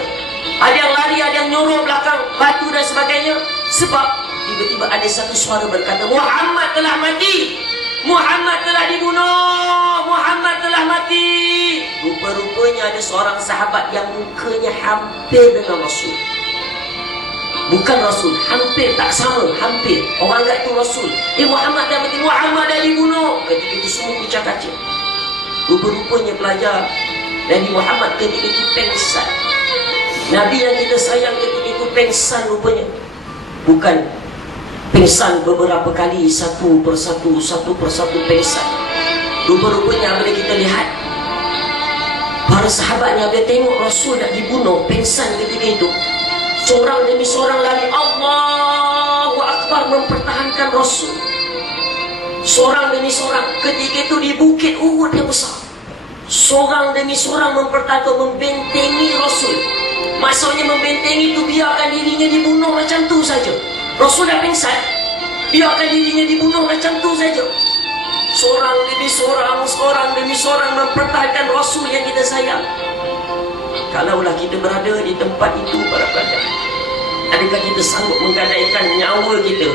Ada yang lari, ada yang nyorok belakang batu dan sebagainya. Sebab tiba-tiba ada satu suara berkata, Muhammad telah mati, Muhammad telah dibunuh, Muhammad telah mati. Rupa-rupanya ada seorang sahabat yang mukanya hampir dengan Rasul. Bukan Rasul, hampir tak sama, hampir. Orang anggap itu Rasul. Muhammad dah mati, Muhammad dah dibunuh. Ketika itu semua kucak kaca. Rupa-rupanya pelajar Nabi Muhammad ketika itu pengsan. Nabi yang kita sayang ketika itu pengsan rupanya. Bukan pengsan beberapa kali, satu persatu pengsan. Rupa-rupanya bila kita lihat para sahabatnya, bila tengok Rasul nak dibunuh, pengsan ketika itu, seorang demi seorang lagi Allahu Akbar mempertahankan Rasul. Seorang demi seorang. Ketika itu di bukit Uhud yang besar, seorang demi seorang mempertahankan, membentengi Rasul. Maksudnya membentengi itu biarkan dirinya dibunuh macam tu saja. Rasul dah pingsan, biarkan dirinya dibunuh macam tu saja. Seorang demi seorang mempertahankan Rasul yang kita sayang. Kalaulah kita berada di tempat itu para pelajar, adakah kita sanggup menggadaikan nyawa kita,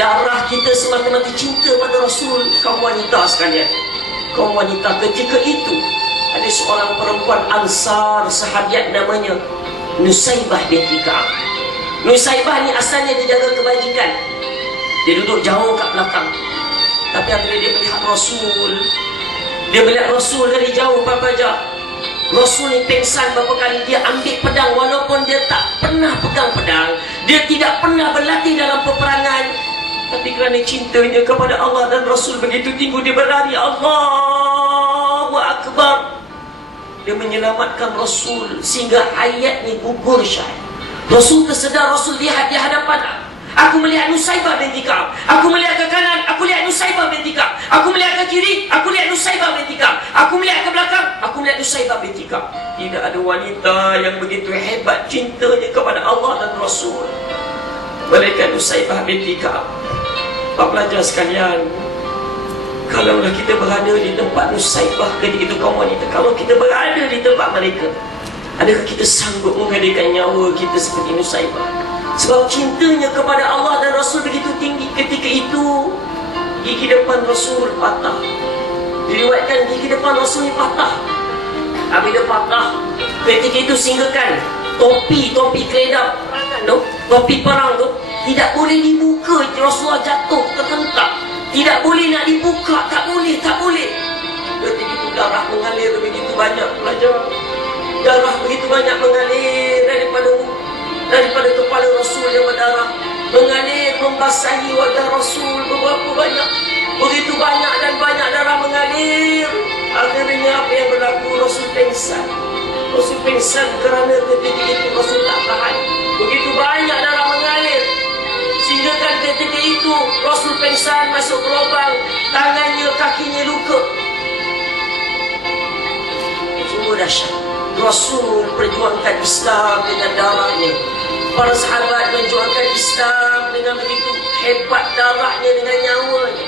darah kita semata-mata cinta pada Rasul? Kaum wanita sekalian, kaum wanita, ketika itu ada seorang perempuan Ansar, sahabat namanya Nusaybah binti Ka'ab. Nusaybah ni asalnya dia jaga kebajikan, dia duduk jauh kat belakang. Tapi apabila dia melihat Rasul, dia melihat Rasul dari jauh para pelajar, Rasul ni pengsan berapa kali, dia ambil pedang walaupun dia tak pernah pegang pedang, dia tidak pernah berlatih dalam peperangan, tapi kerana cintanya kepada Allah dan Rasul begitu tinggi, dia berlari Allahu Akbar. Dia menyelamatkan Rasul sehingga hayatnya gugur syahid. Rasul tersedar, Rasul lihat di hadapan, aku melihat Nusaybah binti Ka'ab. Aku melihat ke kanan, aku lihat Nusaybah binti Ka'ab. Aku melihat ke kiri, aku lihat Nusaybah binti Ka'ab. Aku melihat ke belakang, aku melihat Nusaybah binti Ka'ab. Tidak ada wanita yang begitu hebat cintanya kepada Allah dan Rasul melainkan Nusaybah binti Ka'ab. Pak pelajar sekalian, kalaulah kita berada di tempat Nusaybah ketika itu kaum wanita, kalau kita berada di tempat mereka, adakah kita sanggup menggadaikan nyawa kita seperti Nusaybah? Sebab cintanya kepada Allah dan Rasul begitu tinggi. Ketika itu gigi depan Rasul patah. Diriwayatkan gigi depan Rasul ni patah. Apabila patah, ketika itu singgakan topi keledar perangan tu, topi perang tu tidak boleh dibuka. Rasulullah jatuh terhentak, tidak boleh nak dibuka, tak boleh. Ketika itu darah mengalir begitu banyak pelajar. Darah begitu banyak mengalir daripada kepala Rasul yang berdarah, mengalir membasahi wajah Rasul beberapa banyak. Begitu banyak dan banyak darah mengalir. Akhirnya apa yang berlaku? Rasul pingsan. Rasul pingsan kerana ketika itu Rasul tak tahan. Begitu banyak darah mengalir sehingga kan ketika itu Rasul pingsan, masuk ke lubang, tangannya, kakinya luka. Semua dahsyat. Rasul perjuangkan Islam dengan darahnya. Para sahabat menjuangkan Islam dengan begitu hebat darahnya, dengan nyawanya.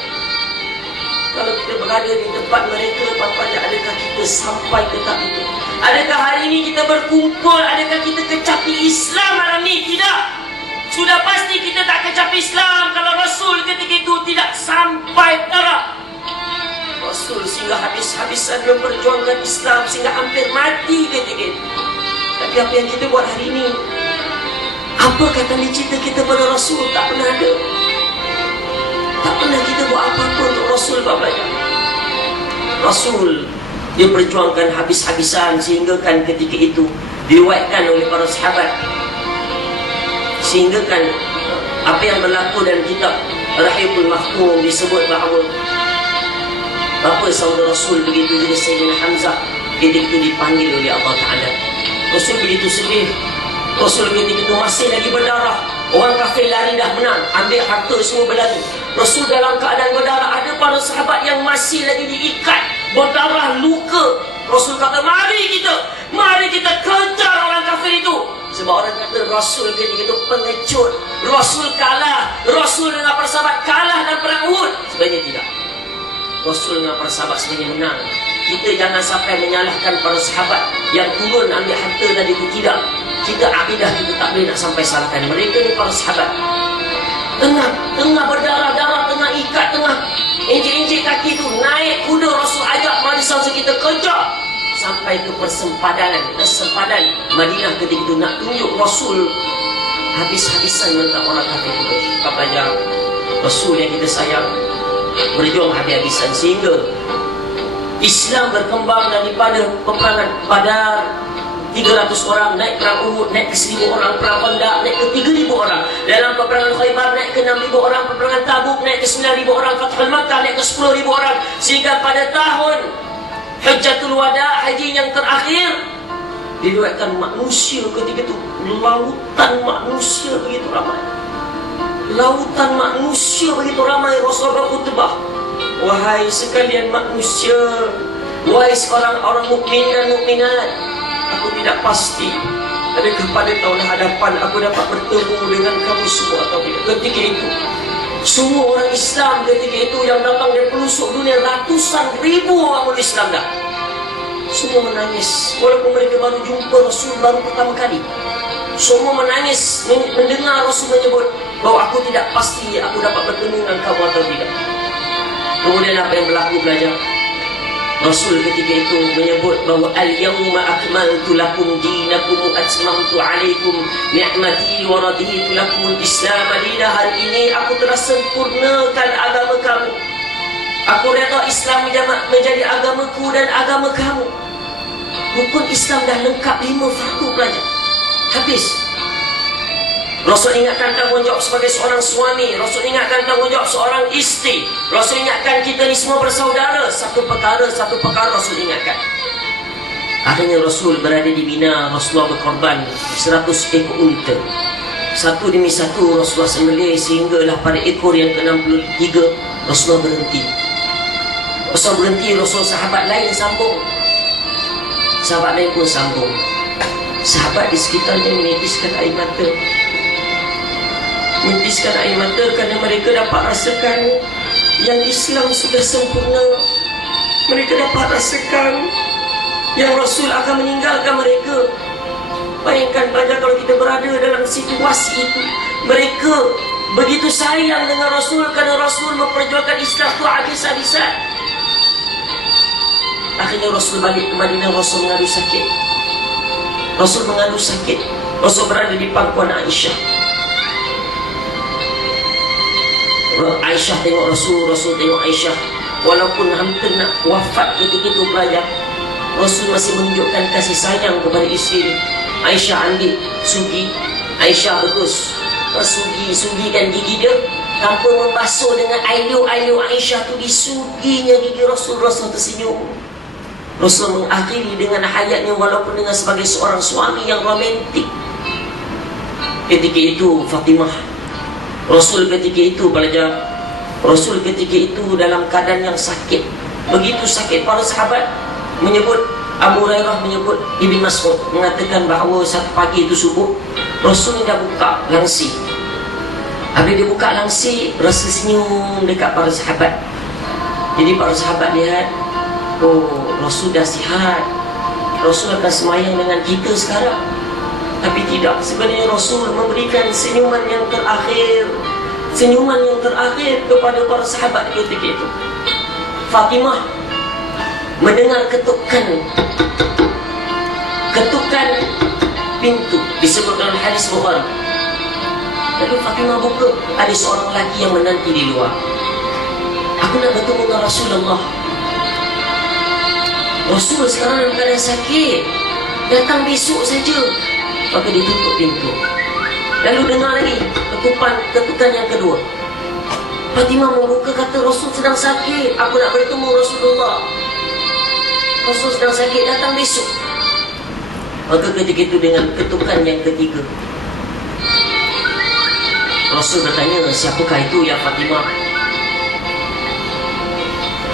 Kalau kita berada di tempat mereka, pampanya adakah kita sampai ke tahap itu? Adakah hari ini kita berkumpul? Adakah kita kecapi Islam malam ini? Tidak. Sudah pasti kita tak kecapi Islam kalau Rasul ketika itu tidak sampai darah. Rasul sehingga habis-habisan memperjuangkan Islam sehingga hampir mati ketika itu. Tapi apa yang kita buat hari ini? Apa kata cinta kita pada Rasul? Tak pernah ada. Tak pernah kita buat apa-apa untuk Rasul, Pak Belajar. Rasul dia perjuangkan habis-habisan sehingga kan ketika itu diriwayatkan oleh para sahabat, sehingga kan apa yang berlaku dalam kitab Rahimul Mahkum disebut bahawa bapa saudara Rasul begitu juga Sayyidina Hamzah ketika itu dipanggil oleh Allah Ta'ala. Rasul begitu sedih. Rasul ketika itu masih lagi berdarah. Orang kafir lari dah menang, ambil harta semua berlari. Rasul dalam keadaan berdarah. Ada para sahabat yang masih lagi diikat, berdarah, luka. Rasul kata, mari kita kejar orang kafir itu. Sebab orang kata Rasul ketika itu pengecut, Rasul kalah, Rasul dengan para sahabat kalah dalam perang Uhud. Sebenarnya tidak. Rasul dengan para sahabat sebenarnya menang. Kita jangan sampai menyalahkan para sahabat yang turun ambil harta tadi itu. Tidak. Kita akidah kita tak boleh nak sampai salahkan mereka ni. Para sahabat tengah berdarah-darah, tengah ikat, tengah injek-injek kaki tu, naik kuda Rasul ajak, mari sama kita kejar sampai ke sempadan Madinah ketika itu nak tunjuk Rasul habis-habisan mentang orang kafir Quraisy. Kita belajar Rasul yang kita sayang berjuang habis-habisan sehingga Islam berkembang daripada peperangan Badar 300 orang, naik perang Uhud, naik ke 1000 orang, perang Khandaq naik ke 3000 orang, dalam peperangan Khaybar naik ke 6000 orang, peperangan Tabuk naik ke 9000 orang, Fathul Makkah naik ke 10.000 orang, sehingga pada tahun Hajjatul Wada, haji yang terakhir, diriwayatkan manusia ketika itu lautan manusia begitu ramai. Lautan manusia begitu ramai. Rasulullah khutbah, wahai sekalian manusia, wahai seorang orang mukmin dan mukminat, aku tidak pasti adakah pada tahun hadapan aku dapat bertemu dengan kamu semua atau tidak. Ketika itu semua orang Islam ketika itu yang datang dari pelosok dunia, ratusan ribu orang Islam dah, semua menangis. Walaupun mereka baru jumpa Rasul baru pertama kali, semua menangis mendengar Rasul menyebut bahawa aku tidak pasti aku dapat bertemu dengan kamu atau tidak. Kemudian apa yang berlaku belajar? Rasul ketika itu menyebut bahawa al-yawma akmaltu lakum dinakum wa atmamtu alaikum ni'mati wa raditu lakum al-islam madina. Hari ini aku telah sempurnakan agama kamu. Aku redha Islam menjadi agamaku dan agama kamu. Rukun Islam dah lengkap 5 fardu pelajar. Habis. Rasul ingatkan tanggungjawab sebagai seorang suami, Rasul ingatkan tanggungjawab seorang isteri, Rasul ingatkan kita ni semua bersaudara. Satu perkara Rasul ingatkan. Akhirnya Rasul berada di Mina, Rasulullah berkorban 100 ekor unta. Satu demi satu Rasulullah sembelih sehinggalah pada ekor yang ke-63 Rasulullah berhenti. Rasul sahabat lain sambung. Sahabat lain pun sambung. Sahabat di sekitarnya menitiskan air mata. Menitiskan air mata kerana mereka dapat rasakan yang Islam sudah sempurna. Mereka dapat rasakan yang Rasul akan meninggalkan mereka. Bayangkan pelajar kalau kita berada dalam situasi itu. Mereka begitu sayang dengan Rasul kerana Rasul memperjuangkan Islam itu habis-habisan. Akhirnya Rasul balik ke Madinah. Rasul mengadu sakit. Rasul berada di pangkuan Aisyah. Aisyah tengok Rasul, Rasul tengok Aisyah. Walaupun hampir nak wafat ketika itu pelajar, Rasul masih menunjukkan kasih sayang kepada isteri. Aisyah ambil sugi, Aisyah bagus sugikan gigi dia tanpa membasuh dengan air-air Aisyah tu, disuginya gigi Rasul. Rasul tersenyum. Rasul mengakhiri dengan hayatnya walaupun dengan sebagai seorang suami yang romantik. Ketika itu Fatimah, Rasul ketika itu belajar, Rasul ketika itu dalam keadaan yang sakit. Begitu sakit para sahabat menyebut, Abu Hurairah menyebut, Ibn Mas'ud mengatakan bahawa satu pagi itu subuh Rasul ni dah buka langsi. Habis dia buka langsi, rasa senyum dekat para sahabat. Jadi para sahabat lihat, oh Rasul dah sihat, Rasul akan semayang dengan kita sekarang. Tapi tidak, sebenarnya Rasul memberikan senyuman yang terakhir kepada para sahabat ketika itu. Fatimah mendengar ketukan pintu, disebut dalam hadis Bukhari. Lalu Fatimah buka, ada seorang lelaki yang menanti di luar. Aku nak bertemu dengan Rasulullah. Rasul sekarang dalam keadaan sakit, datang besok saja. Maka ditutup pintu. Lalu dengar lagi ketukan yang kedua. Fatimah membuka, kata Rasul sedang sakit, aku nak bertemu Rasulullah. Rasul sedang sakit, datang besok. Maka ketika itu dengan ketukan yang ketiga, Rasul bertanya, siapakah itu ya Fatimah?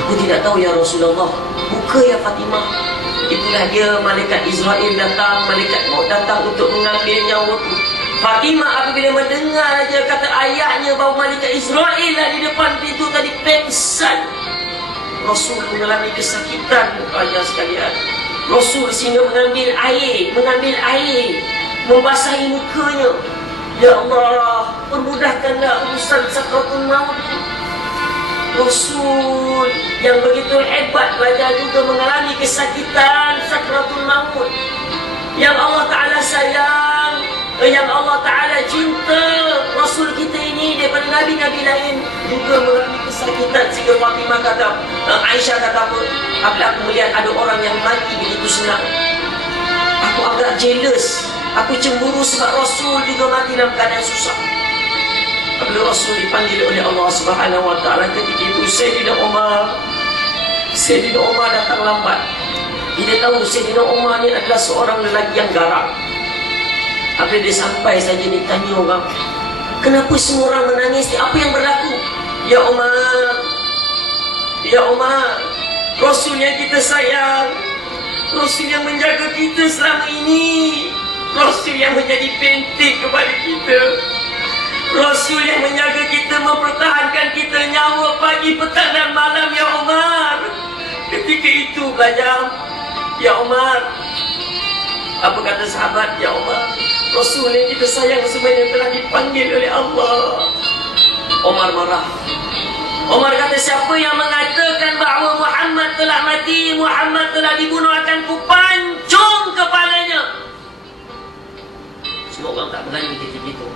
Aku tidak tahu ya Rasulullah. Buka ya Fatimah. Itulah dia, malaikat Israel datang, malaikat maut datang untuk mengambil nyawaku. Fatimah apabila mendengar aja kata ayahnya bahawa malaikat Israel lah di depan pintu tadi, pengsan. Rasul mengalami kesakitan ayah sekalian. Rasul sehingga mengambil air, membasahi mukanya. Ya Allah, permudahkanlah urusan sakratul maut. Rasul yang begitu hebat belajar juga mengalami kesakitan sakratul maut. Yang Allah Ta'ala sayang, yang Allah Ta'ala cinta Rasul kita ini daripada Nabi-Nabi lain juga mengalami kesakitan. Sehingga Fatimah kata, Aisyah kata apa? Apabila aku melihat ada orang yang mati begitu senang, aku agak jealous, aku cemburu sebab Rasul juga mati dalam keadaan susah. Apabila Rasul dipanggil oleh Allah Subhanahu Wa Ta'ala ketika itu, Sayyidina Umar datang lambat. Dia tahu Sayyidina Umar ni adalah seorang lelaki yang garang. Apabila dia sampai saja, dia tanya orang, kenapa semua orang menangis? Apa yang berlaku? Ya Umar, Rasul yang kita sayang, Rasul yang menjaga kita selama ini, Rasul yang menjadi penting kepada kita, Rasul yang menjaga kita, mempertahankan kita nyawa pagi, petang dan malam. Ya Umar. Ketika itu belajar, ya Umar, apa kata sahabat? Ya Umar, Rasul yang kita sayang sebenarnya telah dipanggil oleh Allah. Umar marah. Umar kata, siapa yang mengatakan bahawa Muhammad telah mati, Muhammad telah dibunuh, akan kupancung kepalanya. Semua orang tak berani ketika itu.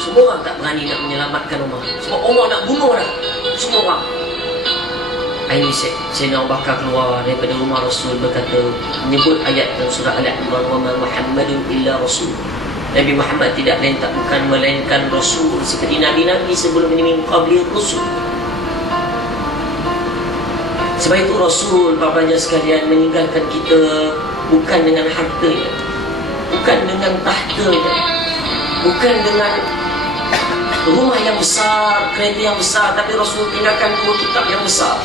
Semua orang tak berani nak menyelamatkan Umar. Sebab Umar nak bunuh dah semua orang. Ini Sayyidina Abu Bakar keluar daripada rumah Rasul, berkata, menyebut ayat dalam surah Al-Imran, wa ma Muhammadun illa rasul. Nabi Muhammad tidak lain tak bukan melainkan Rasul seperti Nabi-Nabi sebelum ini, min qabli rusul. Sebab itu Rasul, para pelajar sekalian, meninggalkan kita bukan dengan hartanya, bukan dengan tahtanya, bukan dengan rumah yang besar, kereta yang besar, tapi Rasul tinggalkan 2 kitab yang besar.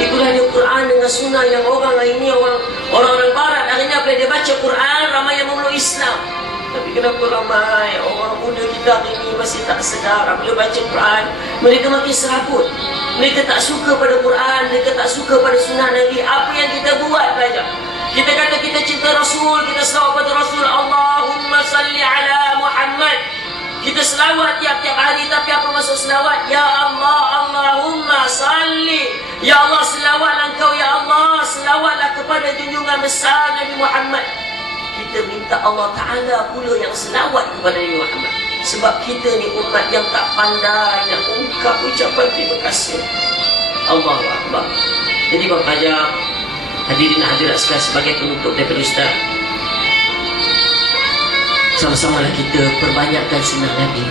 Itulah dia Quran dengan sunnah yang orang hari ini, orang-orang barat hari ini apabila dia baca Quran, ramai yang memeluk Islam. Tapi kenapa ramai orang muda kita hari ini masih tak sedar? Apabila baca Quran, mereka makin serabut. Mereka tak suka pada Quran, mereka tak suka pada sunnah Nabi. Apa yang kita buat belajar? Kita kata kita cinta Rasul, kita selawat pada Rasul, Allahumma salli ala Muhammad. Kita selawat tiap-tiap hari, tapi apa maksud selawat? Ya Allah, Allahumma salli. Ya Allah, selawatlah Engkau, ya Allah, selawatlah kepada junjungan besar Nabi Muhammad. Kita minta Allah Ta'ala pula yang selawat kepada Nabi Muhammad. Sebab kita ni umat yang tak pandai nak ungkap ucapan terima kasih. Allahu Akbar. Jadi Bapak Hajar, hadirin hadirat sekalian, sebagai penutup daripada Ustaz, sama-samalah kita perbanyakkan sunnah Nabi.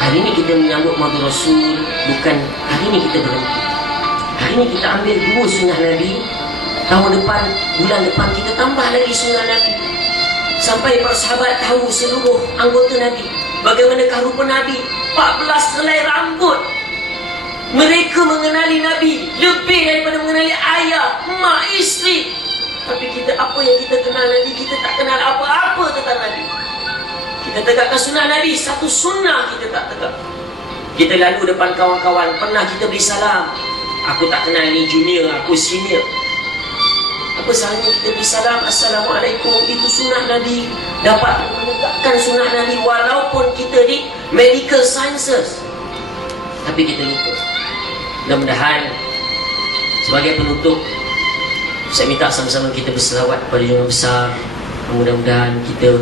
Hari ini kita menyambut Maulid Rasul, bukan hari ini kita berhenti. Hari ini kita ambil 2 sunnah Nabi. Tahun depan, bulan depan kita tambah lagi sunnah Nabi. Sampai para sahabat tahu seluruh anggota Nabi, bagaimanakah rupa Nabi, 14 helai rambut. Mereka mengenali Nabi lebih daripada mengenali ayah, mak, isteri. Tapi kita, apa yang kita kenal Nabi, kita tak kenal apa-apa tentang Nabi. Kita tegakkan sunnah Nabi, satu sunnah kita tak tegak. Kita lalu depan kawan-kawan, pernah kita beri salam. Aku tak kenal ni junior, aku senior. Apa salahnya kita beri salam, Assalamualaikum. Itu sunnah Nabi. Dapat menegakkan sunnah Nabi walaupun kita di medical sciences. Tapi kita lupa. Mudah-mudahan sebagai penutup, saya minta sama-sama kita berselawat kepada Junjungan Besar. Mudah-mudahan kita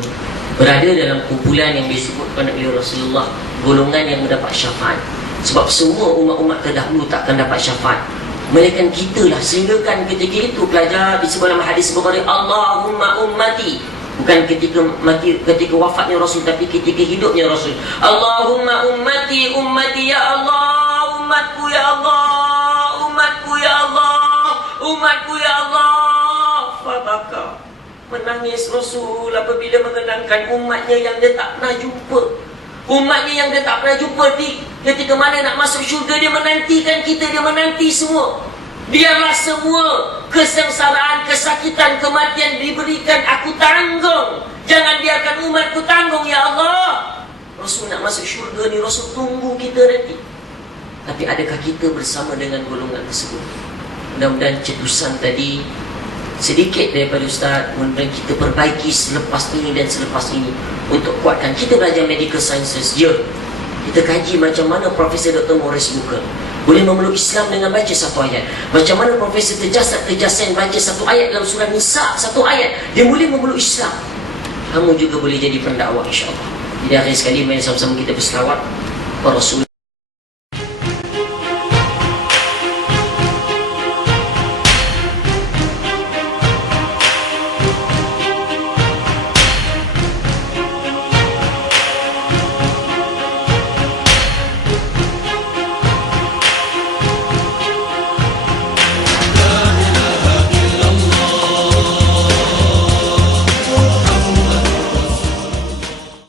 berada dalam kumpulan yang disebutkan oleh Rasulullah, golongan yang mendapat syafaat. Sebab semua umat-umat terdahulu takkan dapat syafaat, melainkan kita lah. Sehingga kan ketika itu pelajar di sebuah hadis Bukhari, Allahumma ummati. Bukan ketika mati, ketika wafatnya Rasul, tapi ketika hidupnya Rasul. Allahumma ummati, ummati ya Allah, umatku ya Allah, umatku ya Allah, umatku ya Allah. Fabaka, menangis Rasul apabila mengenangkan umatnya yang dia tak pernah jumpa. Umatnya yang dia tak pernah jumpa ketika mana nak masuk syurga, dia menantikan kita, dia menanti semua. Biarlah semua kesengsaraan, kesakitan, kematian diberikan, aku tanggung. Jangan biarkan umatku tanggung ya Allah. Rasul nak masuk syurga ni, Rasul tunggu kita nanti. Tapi adakah kita bersama dengan golongan tersebut? Mudah-mudahan cetusan tadi sedikit daripada Ustaz, mudah-mudahan kita perbaiki selepas ini dan selepas ini untuk kuatkan. Kita belajar medical sciences, ya, kita kaji macam mana Profesor Dr. Morris Booker boleh memeluk Islam dengan baca satu ayat. Macam mana Profesor Tejasen baca satu ayat dalam surah Nisa, satu ayat, dia boleh memeluk Islam. kamu juga boleh jadi pendakwah insyaAllah. Jadi akhir sekali, mari sama-sama kita berselawat Rasul.